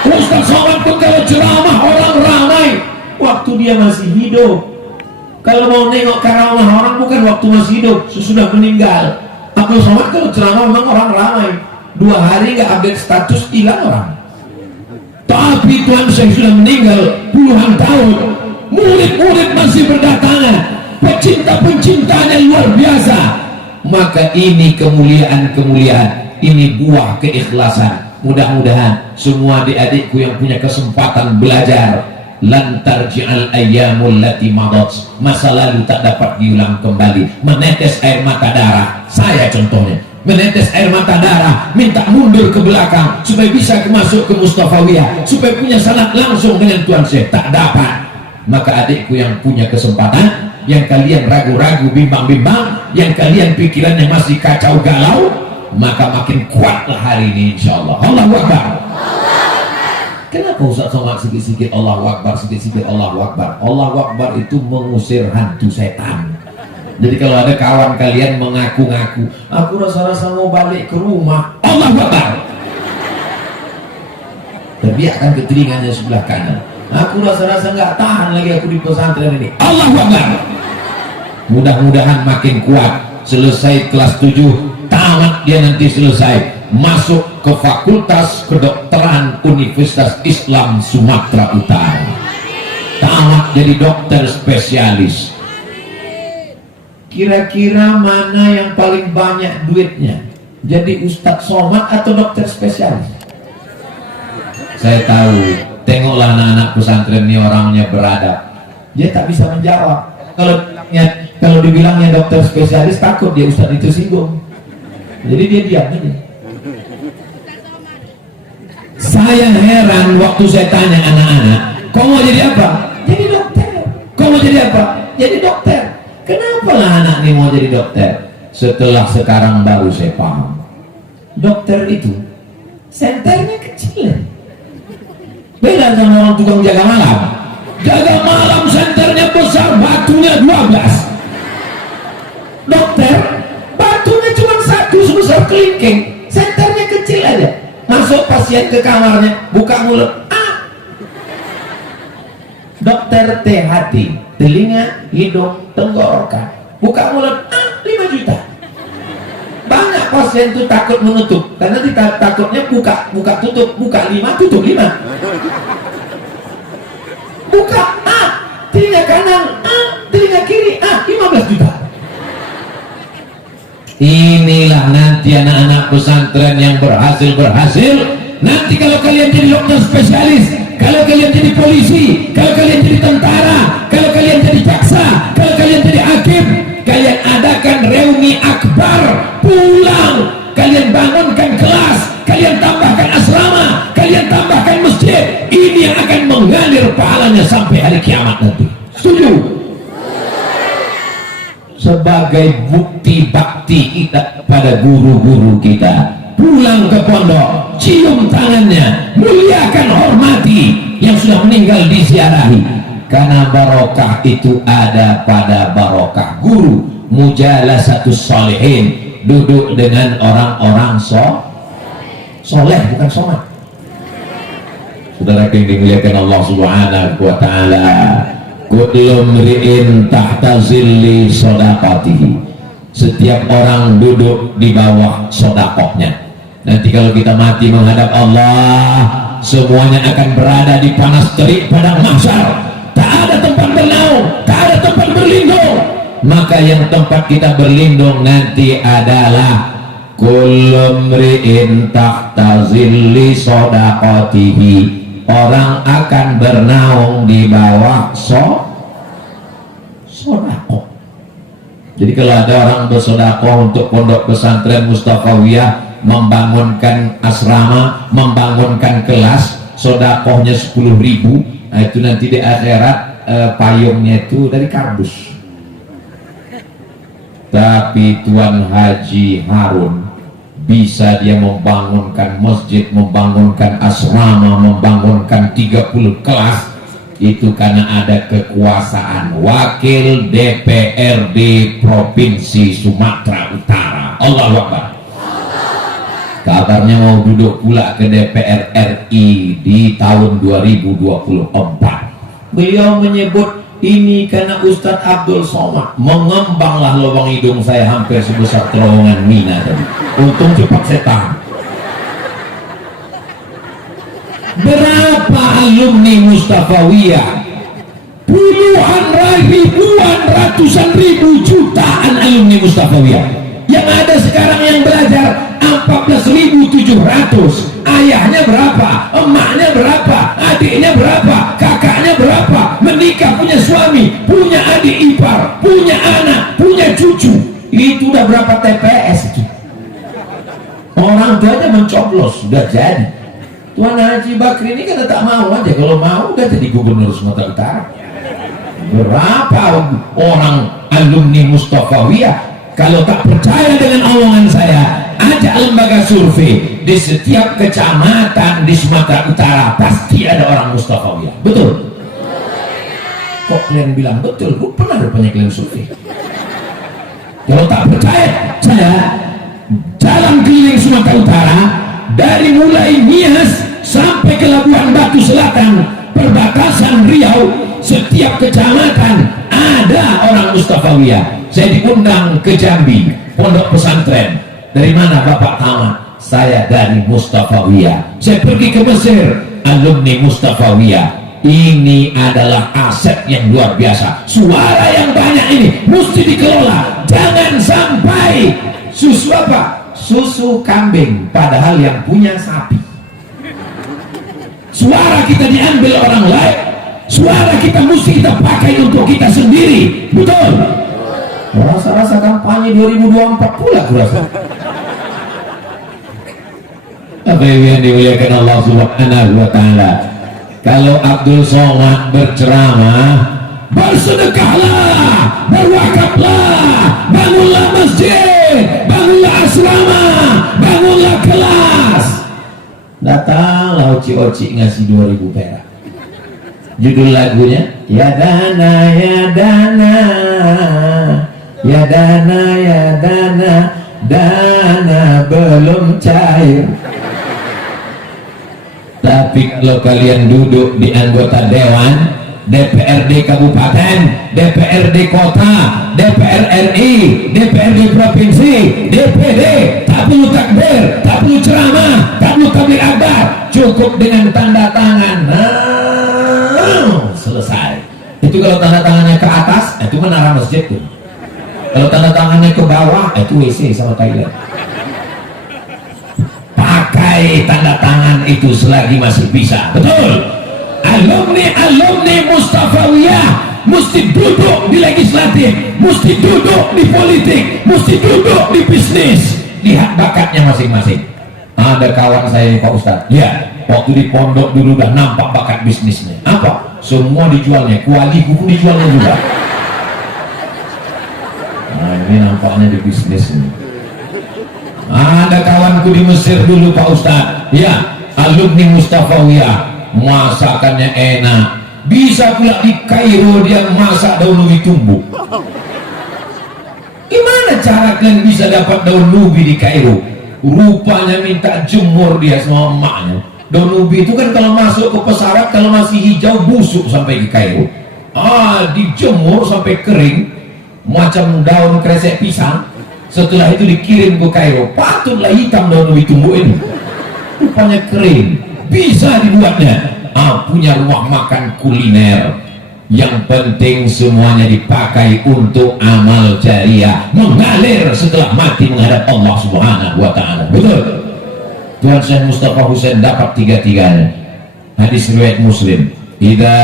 Ustaz Somad pun kalau ceramah orang ramai waktu dia masih hidup. Kalau mau nengok karamah orang bukan waktu masih hidup, sesudah meninggal. Abdul Somad kalau ceramah memang orang ramai. 2 hari nggak update status, hilang orang. Tapi Tuan Syekh sudah meninggal puluhan tahun, murid-murid masih berdatangan, pecinta-pencintanya luar biasa. Maka ini kemuliaan-kemuliaan, ini buah keikhlasan. Mudah-mudahan semua adik-adikku yang punya kesempatan belajar, lan tarji'al ayyamul lati madat, masa lalu tak dapat diulang kembali. Menetes air mata darah, saya contohnya menetes air mata darah, minta mundur ke belakang supaya bisa masuk ke Mustafawiyah, supaya punya salat langsung dengan Tuan Syekh, tak dapat. Maka adikku yang punya kesempatan, yang kalian ragu-ragu, bimbang-bimbang, yang kalian pikirannya masih kacau galau, maka makin kuatlah hari ini insyaallah. Allahu Akbar. Kenapa Ustaz Somad sikit-sikit Allahu Akbar, sikit-sikit Allahu Akbar? Allahu Akbar itu mengusir hantu setan. Jadi kalau ada kawan kalian mengaku-ngaku, aku rasa-rasa mau balik ke rumah, Allahu Akbar, terbiakkan ke telinganya sebelah kanan. Aku rasa-rasa nggak tahan lagi aku di pesantren ini, Allahu Akbar. Mudah-mudahan makin kuat. Selesai kelas 7, tamat dia nanti selesai, masuk ke Fakultas Kedokteran Universitas Islam Sumatera Utara, tamat jadi dokter spesialis. Kira-kira mana yang paling banyak duitnya, jadi Ustadz Somad atau dokter spesialis? Saya tahu, tengoklah anak-anak pesantren ini orangnya beradab, dia tak bisa menjawab. Kalau dibilangnya dokter spesialis, takut dia Ustadz itu singgung, jadi dia diam aja. Saya heran waktu saya tanya anak-anak, kau mau jadi apa? Jadi dokter. Kau mau jadi apa? Jadi dokter. Kenapa lah anak ini mau jadi dokter? Setelah sekarang baru saya paham, dokter itu senternya kecil, beda sama orang tukang jaga malam. Jaga malam senternya besar, batunya 12. Dokter batunya cuma 1 sebesar kelingking, senternya kecil aja. Masuk pasien ke kamarnya, buka mulut, dokter THT, telinga, hidung, tenggorokan, buka mulut, 5 juta. Banyak pasien itu takut menutup, karena takutnya buka tutup, buka 5 tutup 5. Buka, telinga kanan, telinga kiri, 15 juta. Inilah nanti anak-anak pesantren yang berhasil. Nanti kalau kalian jadi dokter spesialis, kalau kalian jadi polisi, kalau kalian jadi tentara, kalau kalian jadi jaksa, kalau kalian jadi hakim, kalian adakan reuni akbar, pulang, kalian bangunkan kelas, kalian tambahkan asrama, kalian tambahkan masjid. Ini yang akan mengalir pahalanya sampai hari kiamat nanti. Setuju? Sebagai bukti bakti kita pada guru-guru kita, pulang ke pondok, cium tangannya, muliakan, hormati yang sudah meninggal, diziarahi. Karena barokah itu ada pada barokah guru, mujalasatus sholihin, duduk dengan orang-orang soleh, bukan somat. Saudara yang dimuliakan Allah Subhanahu wa ta'ala, kullu mri'in tahta zilli shadaqatihi, setiap orang duduk di bawah sodakohnya. Nanti kalau kita mati menghadap Allah, semuanya akan berada di panas terik padang mahsyar. Tak ada tempat bernaung, tak ada tempat berlindung. Maka yang tempat kita berlindung nanti adalah kullu mri'in tahta zilli shadaqatihi, orang akan bernaung di bawah sodakoh. Jadi kalau ada orang bersodakoh untuk pondok pesantren Mustafawiyah, membangunkan asrama, membangunkan kelas, sodakohnya 10.000, nah itu nanti di akhirat payungnya itu dari kardus. Tapi Tuan Haji Harun bisa dia membangunkan masjid, membangunkan asrama, membangunkan 30 kelas, itu karena ada kekuasaan wakil DPRD Provinsi Sumatera Utara. Allahu Akbar. Kabarnya mau duduk pula ke DPR RI di tahun 2024. Beliau menyebut ini karena Ustadz Abdul Somad. Mengembanglah lubang hidung saya hampir sebesar terowongan Mina tadi. Untung cepat saya tahan. Berapa alumni Mustafawiyah? Puluhan ribuan, ratusan ribu, jutaan alumni Mustafawiyah. Yang ada sekarang yang belajar 14.700. Ayahnya berapa, emaknya berapa, adiknya berapa, kakaknya berapa, menikah, punya suami, punya adik ipar, punya anak, punya cucu. Itu udah berapa TPS itu? Orang tuanya mencoblos, sudah jadi. Tuan Haji Bakri ini kan tak mau aja, kalau mau udah jadi gubernur Sumatera Utara. Berapa orang alumni Mustafawiyah? Kalau tak percaya dengan omongan saya, ajak lembaga survei. Di setiap kecamatan di Sumatera Utara pasti ada orang Mustafawiyah. Betul? Kok kalian bilang betul? Gue pernah rupanya kalian survei. Kalau tak percaya, saya jalan keliling Sumatera Utara, dari mulai Nias sampai ke Labuan Batu Selatan, perbatasan Riau, setiap kecamatan ada orang Mustafawiyah. Saya diundang ke Jambi, pondok pesantren. Dari mana Bapak tamat? Saya dari Mustafawiyah. Saya pergi ke Mesir, alumni Mustafawiyah. Ini adalah aset yang luar biasa. Suara yang banyak ini mesti dikelola. Jangan sampai susu apa? Susu kambing, padahal yang punya sapi. Suara kita diambil orang lain. Suara kita mesti kita pakai untuk kita sendiri. Betul? Rasa-rasa kampanye 2024 pula kurasa. Apa yang dimuliakan Allah Subhanahu wa ta'ala, kalau Abdul Somad berceramah, bersedekahlah, berwakaflah, bangunlah masjid, bangunlah asrama, bangunlah kelas. Datanglah oci-oci ngasih 2.000 perak. Judul lagunya ya dana, ya dana, ya dana, ya dana, dana belum cair. Tapi kalau kalian duduk di anggota dewan, DPRD Kabupaten, DPRD Kota, DPR RI, DPRD Provinsi, DPD, tak perlu takbir, tak perlu ceramah, tak perlu tabligh akbar, cukup dengan tanda tangan. Selesai. Itu kalau tanda tangannya ke atas, itu menara masjid tuh. Kalau tanda tangannya ke bawah, itu WC sama toilet. Pakai tanda tangan itu selagi masih bisa. Betul? Alumni Mustafawiyah mesti duduk di legislatif, mesti duduk di politik, mesti duduk di bisnis. Lihat bakatnya masing-masing. Ada kawan saya Pak Ustadz, lihat waktu di pondok dulu udah nampak bakat bisnisnya. Apa? Semua dijualnya, kuali buku dijualnya juga. Nah ini nampaknya di bisnis ini. Ada kawanku di Mesir dulu Pak Ustadz, ya, alumni Mustafawiyah, masakannya enak. Bisa pula di Kairo dia masak daun ubi tumbuk. Gimana cara kalian bisa dapat daun ubi di Kairo? Rupanya minta jemur dia sama emaknya. Daun ubi itu kan kalau masuk ke pesawat, kalau masih hijau busuk sampai di Kairo. Dijemur sampai kering macam daun kresek pisang. Setelah itu dikirim ke Kairo, patutlah hitam daun ubi tumbuk ini. Rupanya kering, bisa dibuatnya. Punya rumah makan kuliner. Yang penting semuanya dipakai untuk amal jariah, mengalir setelah mati menghadap Allah Subhanahu wa ta'ala. Betul? Tuan Syekh Mustafa Husain dapat tiga-tiganya. Hadis riwayat Muslim. Idza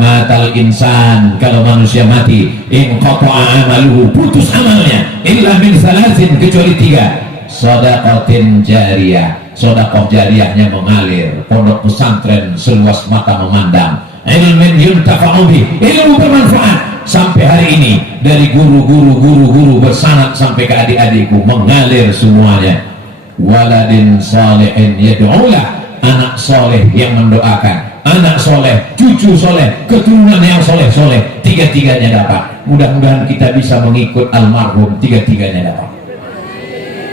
matal insan, kalau manusia mati, in qata'a amaluhu, putus amalnya, illa min salasin, kecuali tiga. Shadaqatin jariyah, sedekah jariahnya mengalir, pondok pesantren seluas mata memandang, ilmin yuntafa'u bih, ilmu bermanfaat. Sampai hari ini dari guru bersanad sampai ke adik-adikku mengalir semuanya. Waladin salihin yad'ulah, anak soleh yang mendoakan, anak soleh, cucu soleh, keturunan yang soleh-soleh, tiga-tiganya dapat. Mudah-mudahan kita bisa mengikut almarhum, tiga-tiganya dapat.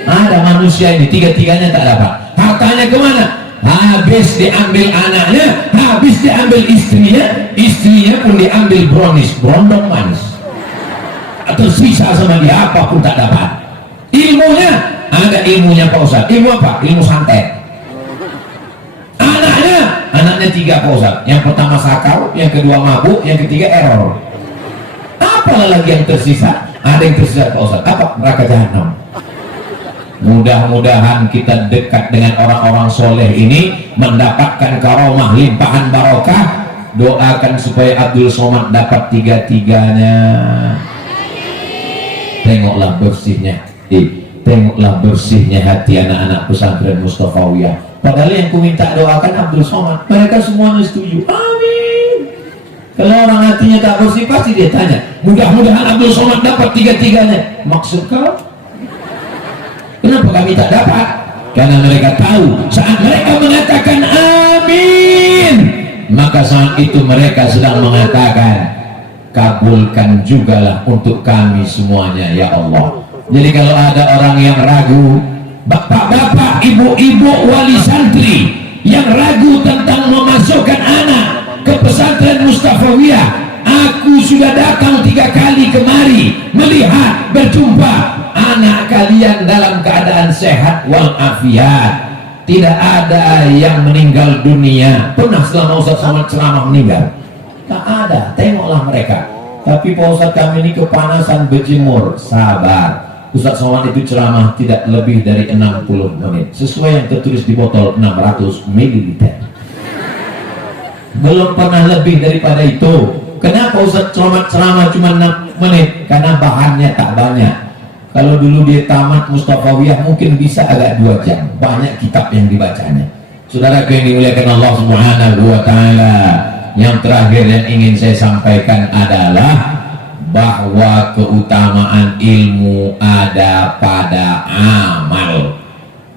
Ada manusia ini tiga-tiganya tak dapat. Hartanya kemana? Habis diambil anaknya, habis diambil istrinya pun diambil brownies, brondong manis, atau sisa sama dia, apapun tak dapat. Ilmunya, ada ilmunya Pak Ustaz. Ilmu apa? Ilmu santet. Anaknya tiga Pak Ustaz. Yang pertama sakau, yang kedua mabuk, yang ketiga error. Apalah lagi yang tersisa? Ada yang tersisa Pak Ustaz. Apa? Neraka jahanam. Mudah-mudahan kita dekat dengan orang-orang soleh ini, mendapatkan karomah, limpahan barokah. Doakan supaya Abdul Somad dapat tiga-tiganya. Tengoklah bersihnya, tengoklah bersihnya hati anak-anak pesantren Mustafawiyah. Padahal yang ku minta doakan Abdul Somad, mereka semuanya setuju. Amin. Kalau orang hatinya tak bersih, pasti dia tanya, mudah-mudahan Abdul Somad dapat tiga-tiganya. Maksud kau? Kenapa kami tak dapat? Karena mereka tahu saat mereka mengatakan amin, maka saat itu mereka sedang mengatakan, kabulkan jugalah untuk kami semuanya ya Allah. Jadi kalau ada orang yang ragu, bapak-bapak, ibu-ibu wali santri yang ragu tentang memasukkan anak ke pesantren Mustafawiyah, aku sudah datang 3 kali kemari melihat, berjumpa anak kalian dalam keadaan sehat walafiat, tidak ada yang meninggal dunia. Pernah selama Ustaz Somad ceramah meninggal? Tak ada. Tengoklah mereka. Tapi Pak Ustaz kami ini kepanasan berjemur. Sabar. Ustaz Somad itu ceramah tidak lebih dari 60 menit sesuai yang tertulis di botol, 600 ml. Belum pernah lebih daripada itu. Kenapa Ustaz Somad ceramah cuma 6 menit? Karena bahannya tak banyak. Kalau dulu dia tamat Mustafawiyah mungkin bisa agak 2 jam, banyak kitab yang dibacanya. Saudara yang dimuliakan Allah Subhanahu wa ta'ala, yang terakhir yang ingin saya sampaikan adalah bahwa keutamaan ilmu ada pada amal.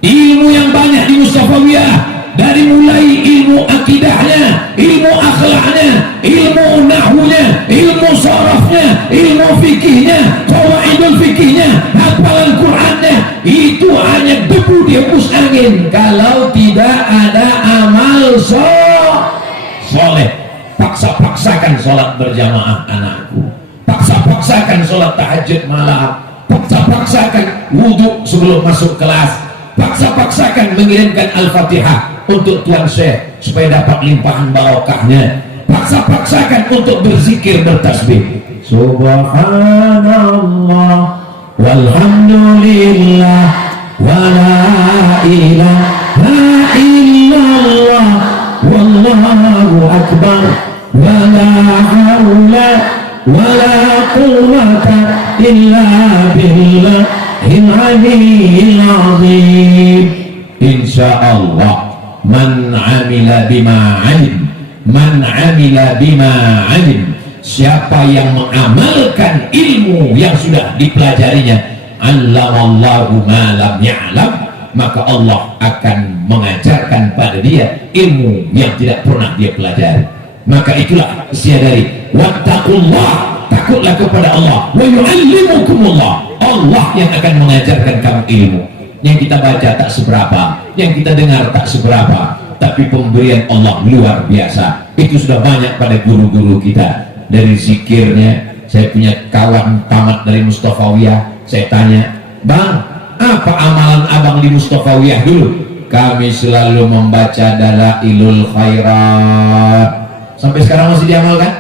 Ilmu yang banyak di Mustafawiyah, dari mulai ilmu akidahnya, ilmu akhlaknya, ilmu nahwunya, ilmu sarafnya, ilmu fikihnya, qawaidul fikihnya, hafalan Qur'annya, itu hanya debu dihembus angin kalau tidak ada amal soleh. Paksa-paksakan sholat berjamaah anakku, paksa-paksakan sholat tahajud malam, paksa-paksakan wudhu sebelum masuk kelas, paksa-paksakan mengirimkan Al-Fatihah untuk Tuan Syekh supaya dapat limpahan barokahnya, paksa-paksakan untuk berzikir, bertasbih, subhanallah walhamdulillah wala ilaha illallah wallahu akbar wala haula wala quwwata illa billahil aliyyil azim. Insyaallah man amila bima alim, man amila bima alim, siapa yang mengamalkan ilmu yang sudah dipelajarinya, 'allamallahu ma lam ya'lam, maka Allah akan mengajarkan pada dia ilmu yang tidak pernah dia pelajari. Maka itulah usia dari wattaqullah, takutlah kepada Allah, wa yu'allimukumullah, Allah yang akan mengajarkan kamu ilmu. Yang kita baca tak seberapa, yang kita dengar tak seberapa, tapi pemberian Allah luar biasa. Itu sudah banyak pada guru-guru kita. Dari zikirnya, saya punya kawan tamat dari Mustafawiyah, saya tanya, bang, apa amalan abang di Mustafawiyah dulu? Kami selalu membaca Dalailul Khairat. Sampai sekarang masih diamalkan?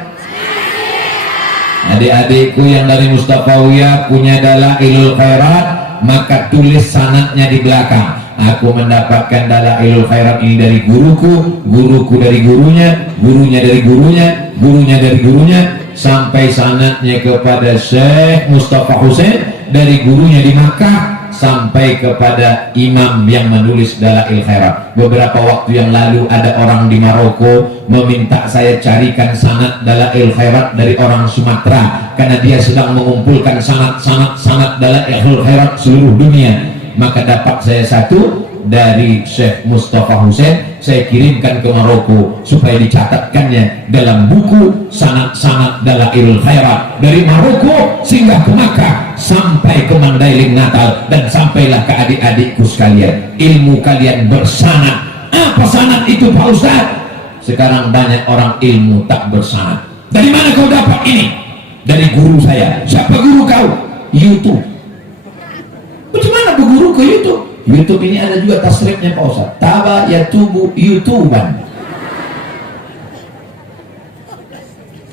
Adik-adikku yang dari Mustafawiyah punya Dalailul Khairat, maka tulis sanadnya di belakang. Aku mendapatkan Dalailul Khairat ini dari guruku, guruku dari gurunya, gurunya dari gurunya, gurunya dari gurunya, sampai sanadnya kepada Syekh Mustafa Hussein dari gurunya di Makkah, sampai kepada imam yang menulis Dalail Khairat. Beberapa waktu yang lalu ada orang di Maroko meminta saya carikan sanad Dalail Khairat dari orang Sumatera, karena dia sedang mengumpulkan sanad Dalail Khairat seluruh dunia. Maka dapat saya satu dari Syekh Mustafa Hussein, saya kirimkan ke Maroko supaya dicatatkannya dalam buku sanad-sanad Dalailul Khairat dari Maroko sehingga ke Makkah, sampai ke Mandailing Natal, dan sampailah ke adik-adikku sekalian. Ilmu kalian bersanad. Apa sanad itu Pak Ustaz? Sekarang banyak orang ilmu tak bersanad. Dari mana kau dapat ini? Dari guru saya. Siapa guru kau? YouTube. Bagaimana berguru ke YouTube? YouTube ini ada juga tasrifnya Pak Ustaz. Taba yatubu YouTuban.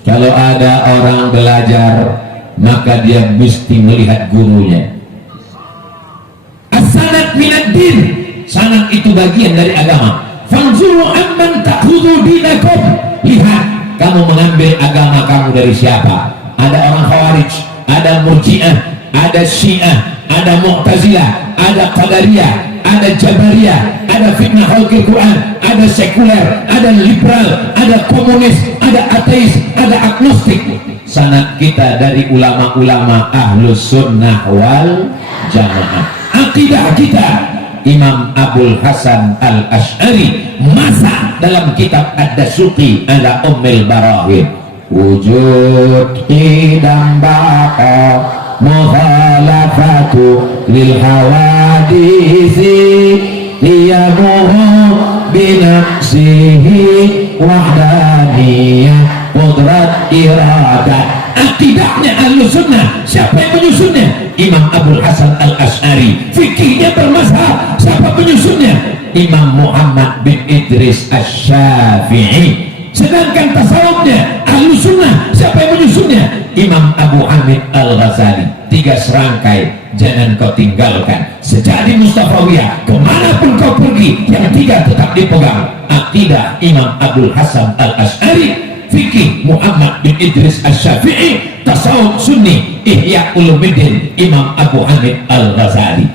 Kalau ada orang belajar, maka dia mesti melihat gurunya. As-sanad minad din. Sanad itu bagian dari agama. Fanzuru amman ta'khudhu dinakum. Lihat kamu mengambil agama kamu dari siapa. Ada orang Khawarij, ada Murji'ah, ada Syiah, ada Mu'tazilah, ada Qadariyah, ada Jabariyah, ada fitnah khalqil Quran, ada sekuler, ada liberal, ada komunis, ada ateis, ada agnostik. Sanad kita dari ulama-ulama Ahlus Sunnah wal Jamaah. Akidah kita Imam Abul Hasan Al-Ash'ari masa dalam kitab Ad-Dasuqi ala Ummil Barahim. Wujud qidam baqa mukhalafatu lil hawadisi liyamuhu binafsihi wahdaniyah qudrat iradat. Akidahnya Ahlus Sunnah. Siapa yang menyusunnya? Imam Abul Hasan Al-Ash'ari. Fikihnya bermazhab. Siapa penyusunnya? Imam Muhammad bin Idris Asy-Syafi'i. Sedangkan tasawufnya Ahlus Sunnah, siapa yang menyusunnya? Imam Abu Hamid Al-Ghazali. 3 serangkai jangan kau tinggalkan. Sejak di Mustafawiyah kemanapun kau pergi, yang 3 tetap dipegang. Akidah Imam Abdul Hasan Al-Ash'ari, fikih Muhammad bin Idris Asy-Syafi'i, tasawuf Sunni Ihya Ulumuddin Imam Abu Hamid Al-Ghazali.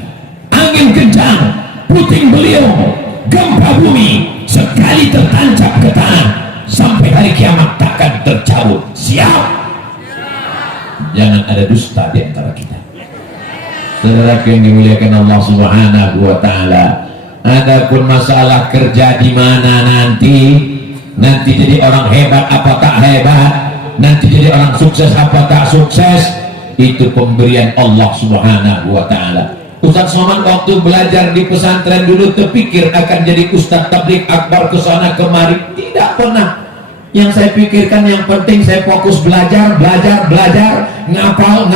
Angin kencang, puting beliung, gempa bumi, sekali tertancap ke tanah, sampai hari kiamat takkan tercabut. Siap? Jangan ada dusta di antara kita. Saudara yang dimuliakan Allah Subhanahu wa taala. Adapun masalah kerja di mana nanti jadi orang hebat apa tak hebat, nanti jadi orang sukses apa tak sukses, itu pemberian Allah Subhanahu wa taala. Ustaz Somad waktu belajar di pesantren dulu terpikir akan jadi ustaz tabligh akbar kesana kemari, tidak pernah. Yang saya pikirkan yang penting saya fokus belajar, ngapal,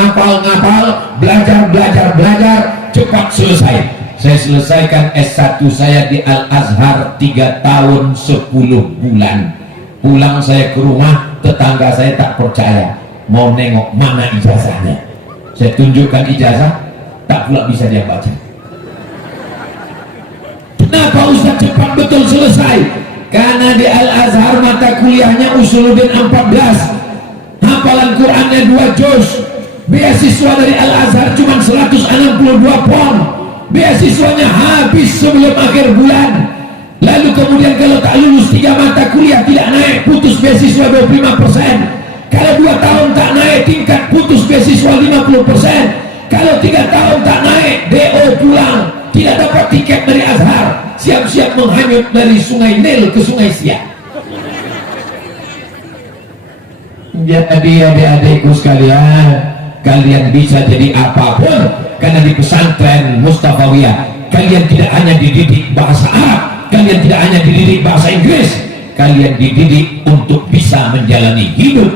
belajar, cepat selesai. Saya selesaikan S1 saya di Al-Azhar 3 tahun 10 bulan. Pulang saya ke rumah, tetangga saya tak percaya, mau nengok mana ijazahnya. Saya tunjukkan ijazah, tak pula bisa dia baca. Kenapa Ustaz cepat betul selesai? Karena di Al-Azhar mata kuliahnya Usuluddin 14, hafalan Qurannya 2 juz, beasiswa dari Al-Azhar cuma 162 pon, beasiswanya habis sebelum akhir bulan. Lalu kemudian kalau tak lulus 3 mata kuliah tidak naik, putus beasiswa 25%. Kalau 2 tahun tak naik tingkat, putus beasiswa 50%. Kalau 3 tahun tak naik, DO pulang, tidak dapat tiket dari Azhar, siap-siap menghanyut dari sungai Nil ke sungai Siak. Jadi adik-adikku sekalian, kalian bisa jadi apapun karena di pesantren Mustafawiyah kalian tidak hanya dididik bahasa Arab, kalian tidak hanya dididik bahasa Inggris, kalian dididik untuk bisa menjalani hidup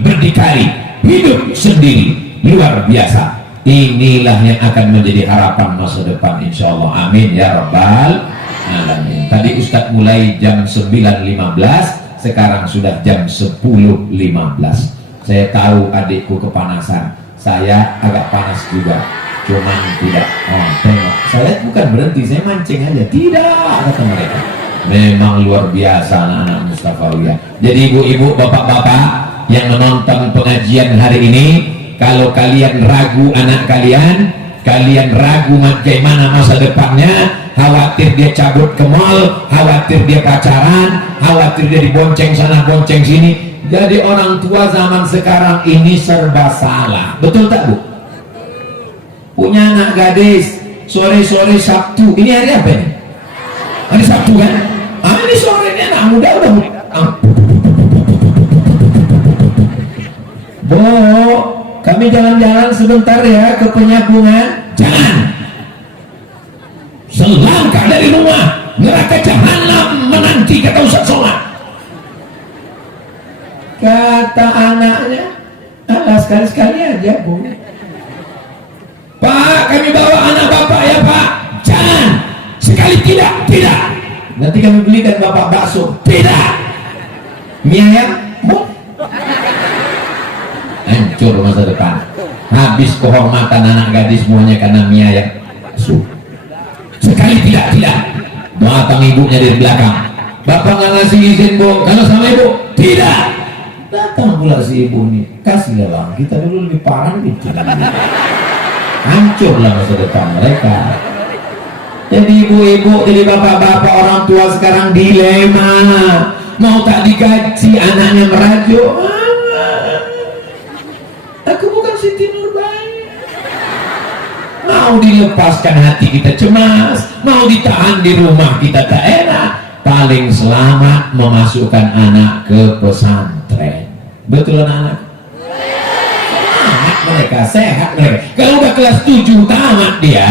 berdikari, hidup sendiri. Luar biasa. Inilah yang akan menjadi harapan masa depan, insya Allah. Amin ya rabbal alamin. Tadi Ustadz mulai jam 9.15, sekarang sudah jam 10.15. Saya tahu adikku kepanasan, saya agak panas juga, cuman tidak. Tengok, saya bukan berhenti, saya mancing aja. Tidak, kata mereka. Memang luar biasa anak-anak Mustafawiyah. Jadi ibu-ibu, bapak-bapak yang menonton pengajian hari ini, kalau kalian ragu anak kalian, kalian ragu bagaimana masa depannya, khawatir dia cabut ke mall, khawatir dia pacaran, khawatir dia dibonceng sana bonceng sini. Jadi orang tua zaman sekarang ini serba salah. Betul tak Bu? Punya anak gadis, sore-sore Sabtu, ini hari apa ini? Hari Sabtu kan? Ini sore ini anak muda udah Bu, kami jalan-jalan sebentar ya ke penyapungan. Jangan. Selangkah dari rumah, neraka jahanam menanti, kata Ustaz Somad. Kata anaknya, alah sekali-sekali aja Bu. Pak, kami bawa anak bapak ya Pak. Jangan. Sekali tidak. Nanti kami belikan bapak bakso. Tidak. Mie ayam, Bu. Hancur masa depan. Habis kehormatan anak gadis semuanya karena mie ayam. Sekali tidak. Doakan ibunya dari belakang. Bapak nggak ngasih izin Bu, kalau sama ibu tidak. Datang pula si ibu nih, kasih lah kita dulu lebih parah gitu. Hancurlah masa depan mereka. Jadi ibu-ibu, jadi bapak-bapak, orang tua sekarang dilema, mau tak digaji anaknya merajuk. Aku bukan Siti Nurbaya. Mau dilepaskan hati kita cemas, mau ditahan di rumah kita tak enak. Paling selamat memasukkan anak ke pesantren. Betul anak-anak? Semangat mereka, sehat mereka. Kalau udah kelas 7 tamat dia,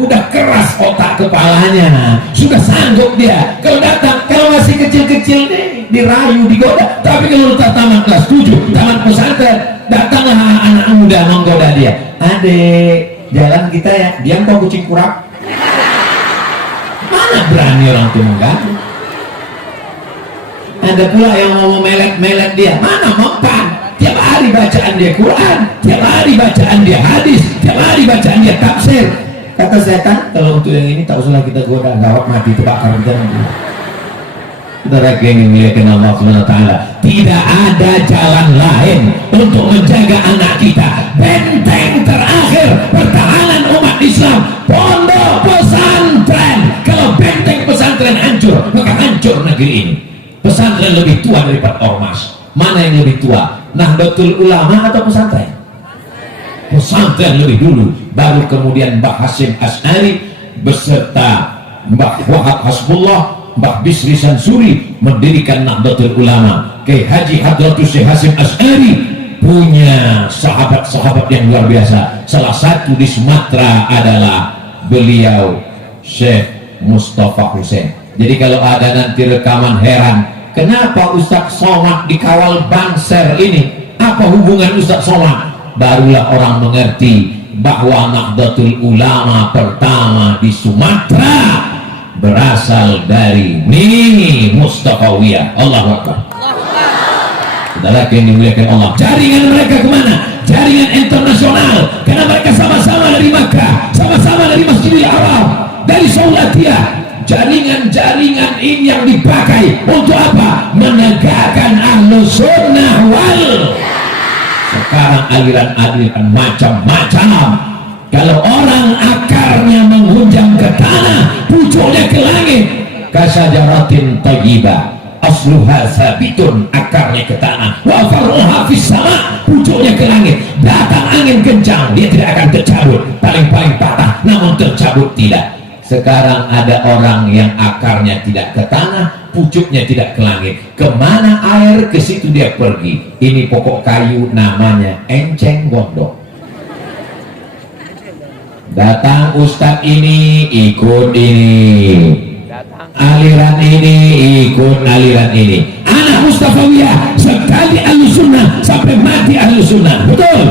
udah keras otak kepalanya, sudah sanggup dia. Kalau datang, kalau masih kecil-kecil nih, dirayu, digoda. Tapi kalau udah tamat kelas 7, tamat pesantren, datanglah anak muda menggoda dia. Adek, jalan kita ya, diam kok kucing kurap. Mana berani orang tua mengganggu. Ada pula yang mau melet dia, mana mempan. Tiap hari bacaan dia Quran, tiap hari bacaan dia hadis, tiap hari bacaan dia tafsir. Kata setan, kalau untuk yang ini tak usah kita goda, gawat mati terbakar kita nanti. Saudara yang dimuliakan Allah Subhanahu wa taala, tidak ada jalan lain untuk menjaga anak kita. Benteng terakhir pertahanan umat Islam, pondok pesantren. Kalau benteng pesantren hancur, maka hancur negeri ini. Pesantren lebih tua daripada ormas. Mana yang lebih tua? Nahdlatul Ulama atau pesantren? Pesantren lebih dulu, baru kemudian Mbah Hasyim Asy'ari beserta Mbah Wahab Hasbullah, Mbah Bisri Sansuri mendirikan Nahdlatul Ulama. Kiai Haji Hadratus Syekh Hasyim Asy'ari punya sahabat-sahabat yang luar biasa. Salah satu di Sumatera adalah beliau Syekh Mustafa Hussein. Jadi kalau ada nanti rekaman heran, kenapa Ustadz Somad dikawal Banser ini? Apa hubungan Ustadz Somad? Barulah orang mengerti bahwa Nahdlatul Ulama pertama di Sumatera berasal dari Mustafawiyah. Allahu Akbar. Saudara yang dimuliakan Allah, jaringan mereka kemana? Jaringan internasional, karena mereka sama-sama dari Makkah, sama-sama dari Masjidil Haram, dari Saulatiyah. Jaringan-jaringan ini yang dipakai untuk apa? Menegakkan Ahlus Sunnah wal. Sekarang aliran-aliran macam-macam. Kalau orang akarnya menghunjam ke tanah, pucuknya ke langit. Kasajaratin thayyibah, asluha sabitun, akarnya ke tanah, wa far'uha fis sama, pucuknya ke langit. Datang angin kencang, dia tidak akan tercabut, paling-paling patah, namun tercabut tidak. Sekarang ada orang yang akarnya tidak ke tanah, pucuknya tidak ke langit. Kemana air, ke situ dia pergi. Ini pokok kayu namanya enceng gondok. Datang ustadz ini, ikut ini. Aliran ini, ikut aliran ini. Anak Mustafawiyah, sekali Ahlus Sunnah sampai mati Ahlus Sunnah. Betul?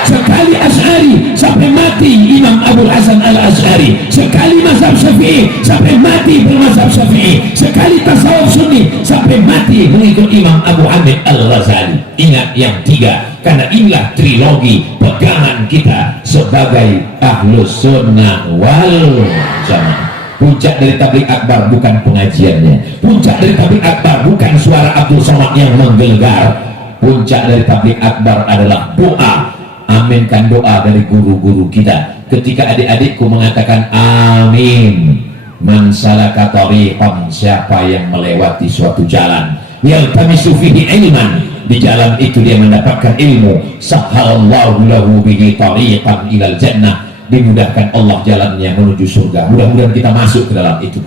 Sekali Asy'ari sampai mati Imam Abu Hasan Al-Asy'ari. Sekali mazhab Syafi'i sampai mati bermazhab Syafi'i. Sekali tasawuf Sunni sampai mati mengikut Imam Abu Hamid Al-Ghazali. Ingat yang tiga, karena inilah trilogi pegangan kita sebagai Ahlus Sunnah wal Jamaah. Puncak dari tabligh akbar bukan pengajiannya, puncak dari tabligh akbar bukan suara Abdul Somad yang menggelegar. Puncak dari tabligh akbar adalah doa. Aminkan doa dari guru-guru kita. Ketika adik-adikku mengatakan amin, man salaka tariqan, siapa yang melewati suatu jalan, yaltamisu fihi ilman, di jalan itu dia mendapatkan ilmu, sahhalallahu lahu bihi tariqan ilal jannah, dimudahkan Allah jalannya menuju surga. Mudah-mudahan kita masuk ke dalam itu.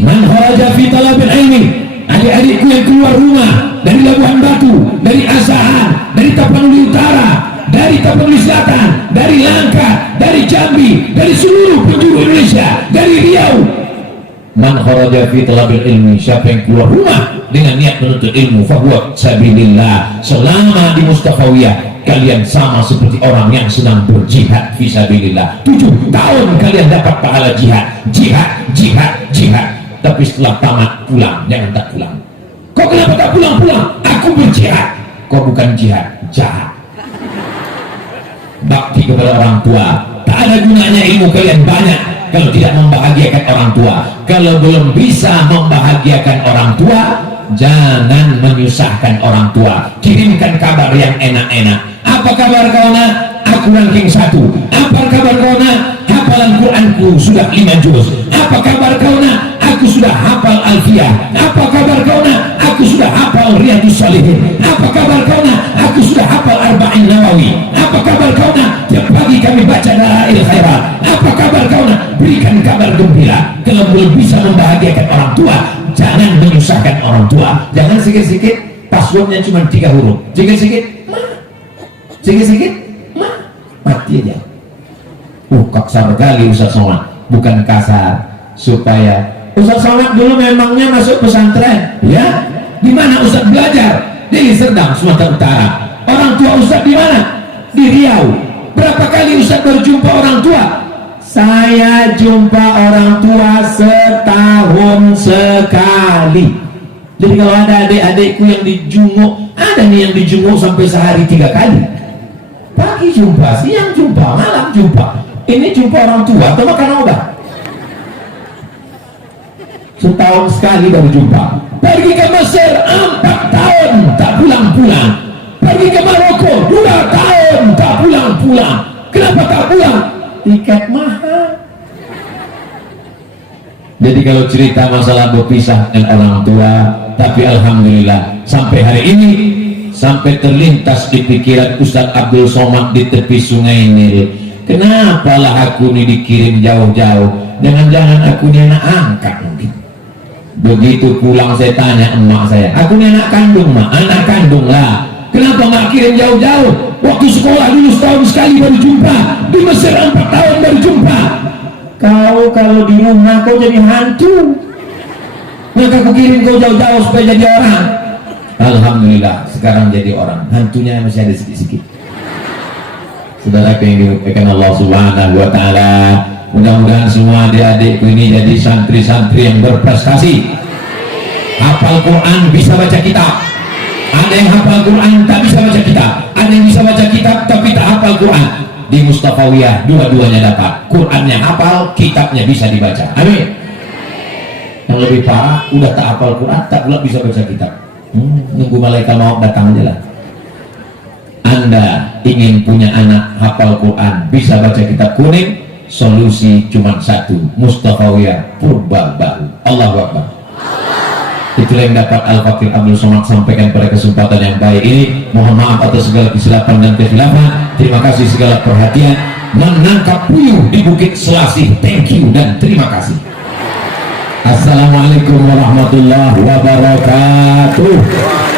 Man kharaja fi talabil ilmi, adik-adikku yang keluar rumah dari Labuhan Batu, dari Asahan, dari Tapanuli Utara, dari Tapanuli Selatan, dari Langkat, dari Jambi, dari seluruh penjuru Indonesia, dari Riau. Man kharaja fi talabil ilmi, siapa yang keluar rumah dengan niat menuntut ilmu, fahuwa sabilillah, selama di Mustafawiyah kalian sama seperti orang yang sedang berjihad fisabilillah. 7 tahun kalian dapat pahala jihad, jihad, jihad, jihad. Tapi setelah tamat pulang, jangan tak pulang. Kok kenapa tak pulang-pulang? Aku berjihad. Kok bukan jihad, jahat. Bakti kepada orang tua, tak ada gunanya ilmu kalian banyak kalau tidak membahagiakan orang tua. Kalau belum bisa membahagiakan orang tua, jangan menyusahkan orang tua. Kirimkan kabar yang enak-enak. Apa kabar kau nak? Aku ranking 1. Apa kabar kau nak? Hafalan Quranku sudah 5 juz. Apa kabar kau nak? Aku sudah hafal Alfiyah. Apa kabar kau nak? Aku sudah hafal Riyadhus Shalihin. Apa kabar kau nak? Aku sudah hafal Arba'in Nawawi. Apa kabar kau nak? Tiap pagi kami baca Dalail Khairat. Apa kabar kau nak? Berikan kabar gembira. Kalau belum bisa membahagiakan orang tua, jangan menyusahkan orang tua. Jangan sikit-sikit passwordnya cuma 3 huruf. Sikit-sikit sikit-sikit mati aja. Kasar kali Ustaz Somad. Bukan kasar, supaya Ustaz Somad dulu memangnya masuk pesantren, ya? Di mana Ustaz belajar? Di Serdang, Sumatera Utara. Orang tua Ustaz di mana? Di Riau. Berapa kali Ustaz berjumpa orang tua? Saya jumpa orang tua setahun sekali. Jadi kalau ada adik-adikku yang dijunguk, ada nih yang dijunguk sampai sehari 3 kali. Pagi jumpa, siang jumpa, malam jumpa. Ini jumpa orang tua atau makan obat? Setahun sekali baru jumpa. Pergi ke Mesir 4 tahun tak pulang-pulang. Pergi ke Maroko 2 tahun tak pulang-pulang. Kenapa tak pulang? Tiket mahal. Jadi kalau cerita masalah berpisah dengan orang tua, tapi alhamdulillah sampai hari ini, sampai terlintas di pikiran Ustaz Abdul Somad di tepi sungai Nil, kenapa lah aku ini dikirim jauh-jauh? Jangan-jangan aku ini anak angkat mungkin. Begitu pulang saya tanya emak saya, aku ini anak kandung mak, anak kandung lah. Kenapa mak kirim jauh-jauh? Waktu sekolah dulu setahun sekali baru jumpa, di Mesir 4 tahun baru jumpa. Kau kalau di rumah kau jadi hantu, maka aku kirim kau jauh-jauh supaya jadi orang. Alhamdulillah sekarang jadi orang, hantunya masih ada sedikit-sedikit. Saudara yang dimuliakan Allah Subhanahu wa Ta'ala, mudah-mudahan semua adik-adikku ini jadi santri-santri yang berprestasi. Hafal Quran, bisa baca kitab. Ada yang hafal Quran tak bisa baca kitab, ada yang bisa baca kitab tapi tak hafal Quran. Di Mustafawiyah dua-duanya dapat, Qurannya hafal, kitabnya bisa dibaca. Amin. Yang lebih parah udah tak hafal Quran, tak pula bisa baca kitab. Nunggu malaikat maut datang aja lah. Anda ingin punya anak hafal Quran, bisa baca kitab kuning, solusi cuma satu, Mustafawiyah Purba Bahu. Allahu Akbar. Itulah yang dapat Al-Fakir Abdul Somad sampaikan pada kesempatan yang baik ini. Mohon maaf atas segala kesilapan dan kekhilafan. Terima kasih segala perhatian. Menangkap puyuh di Bukit Selasih. Thank you dan terima kasih. Assalamualaikum warahmatullahi wabarakatuh.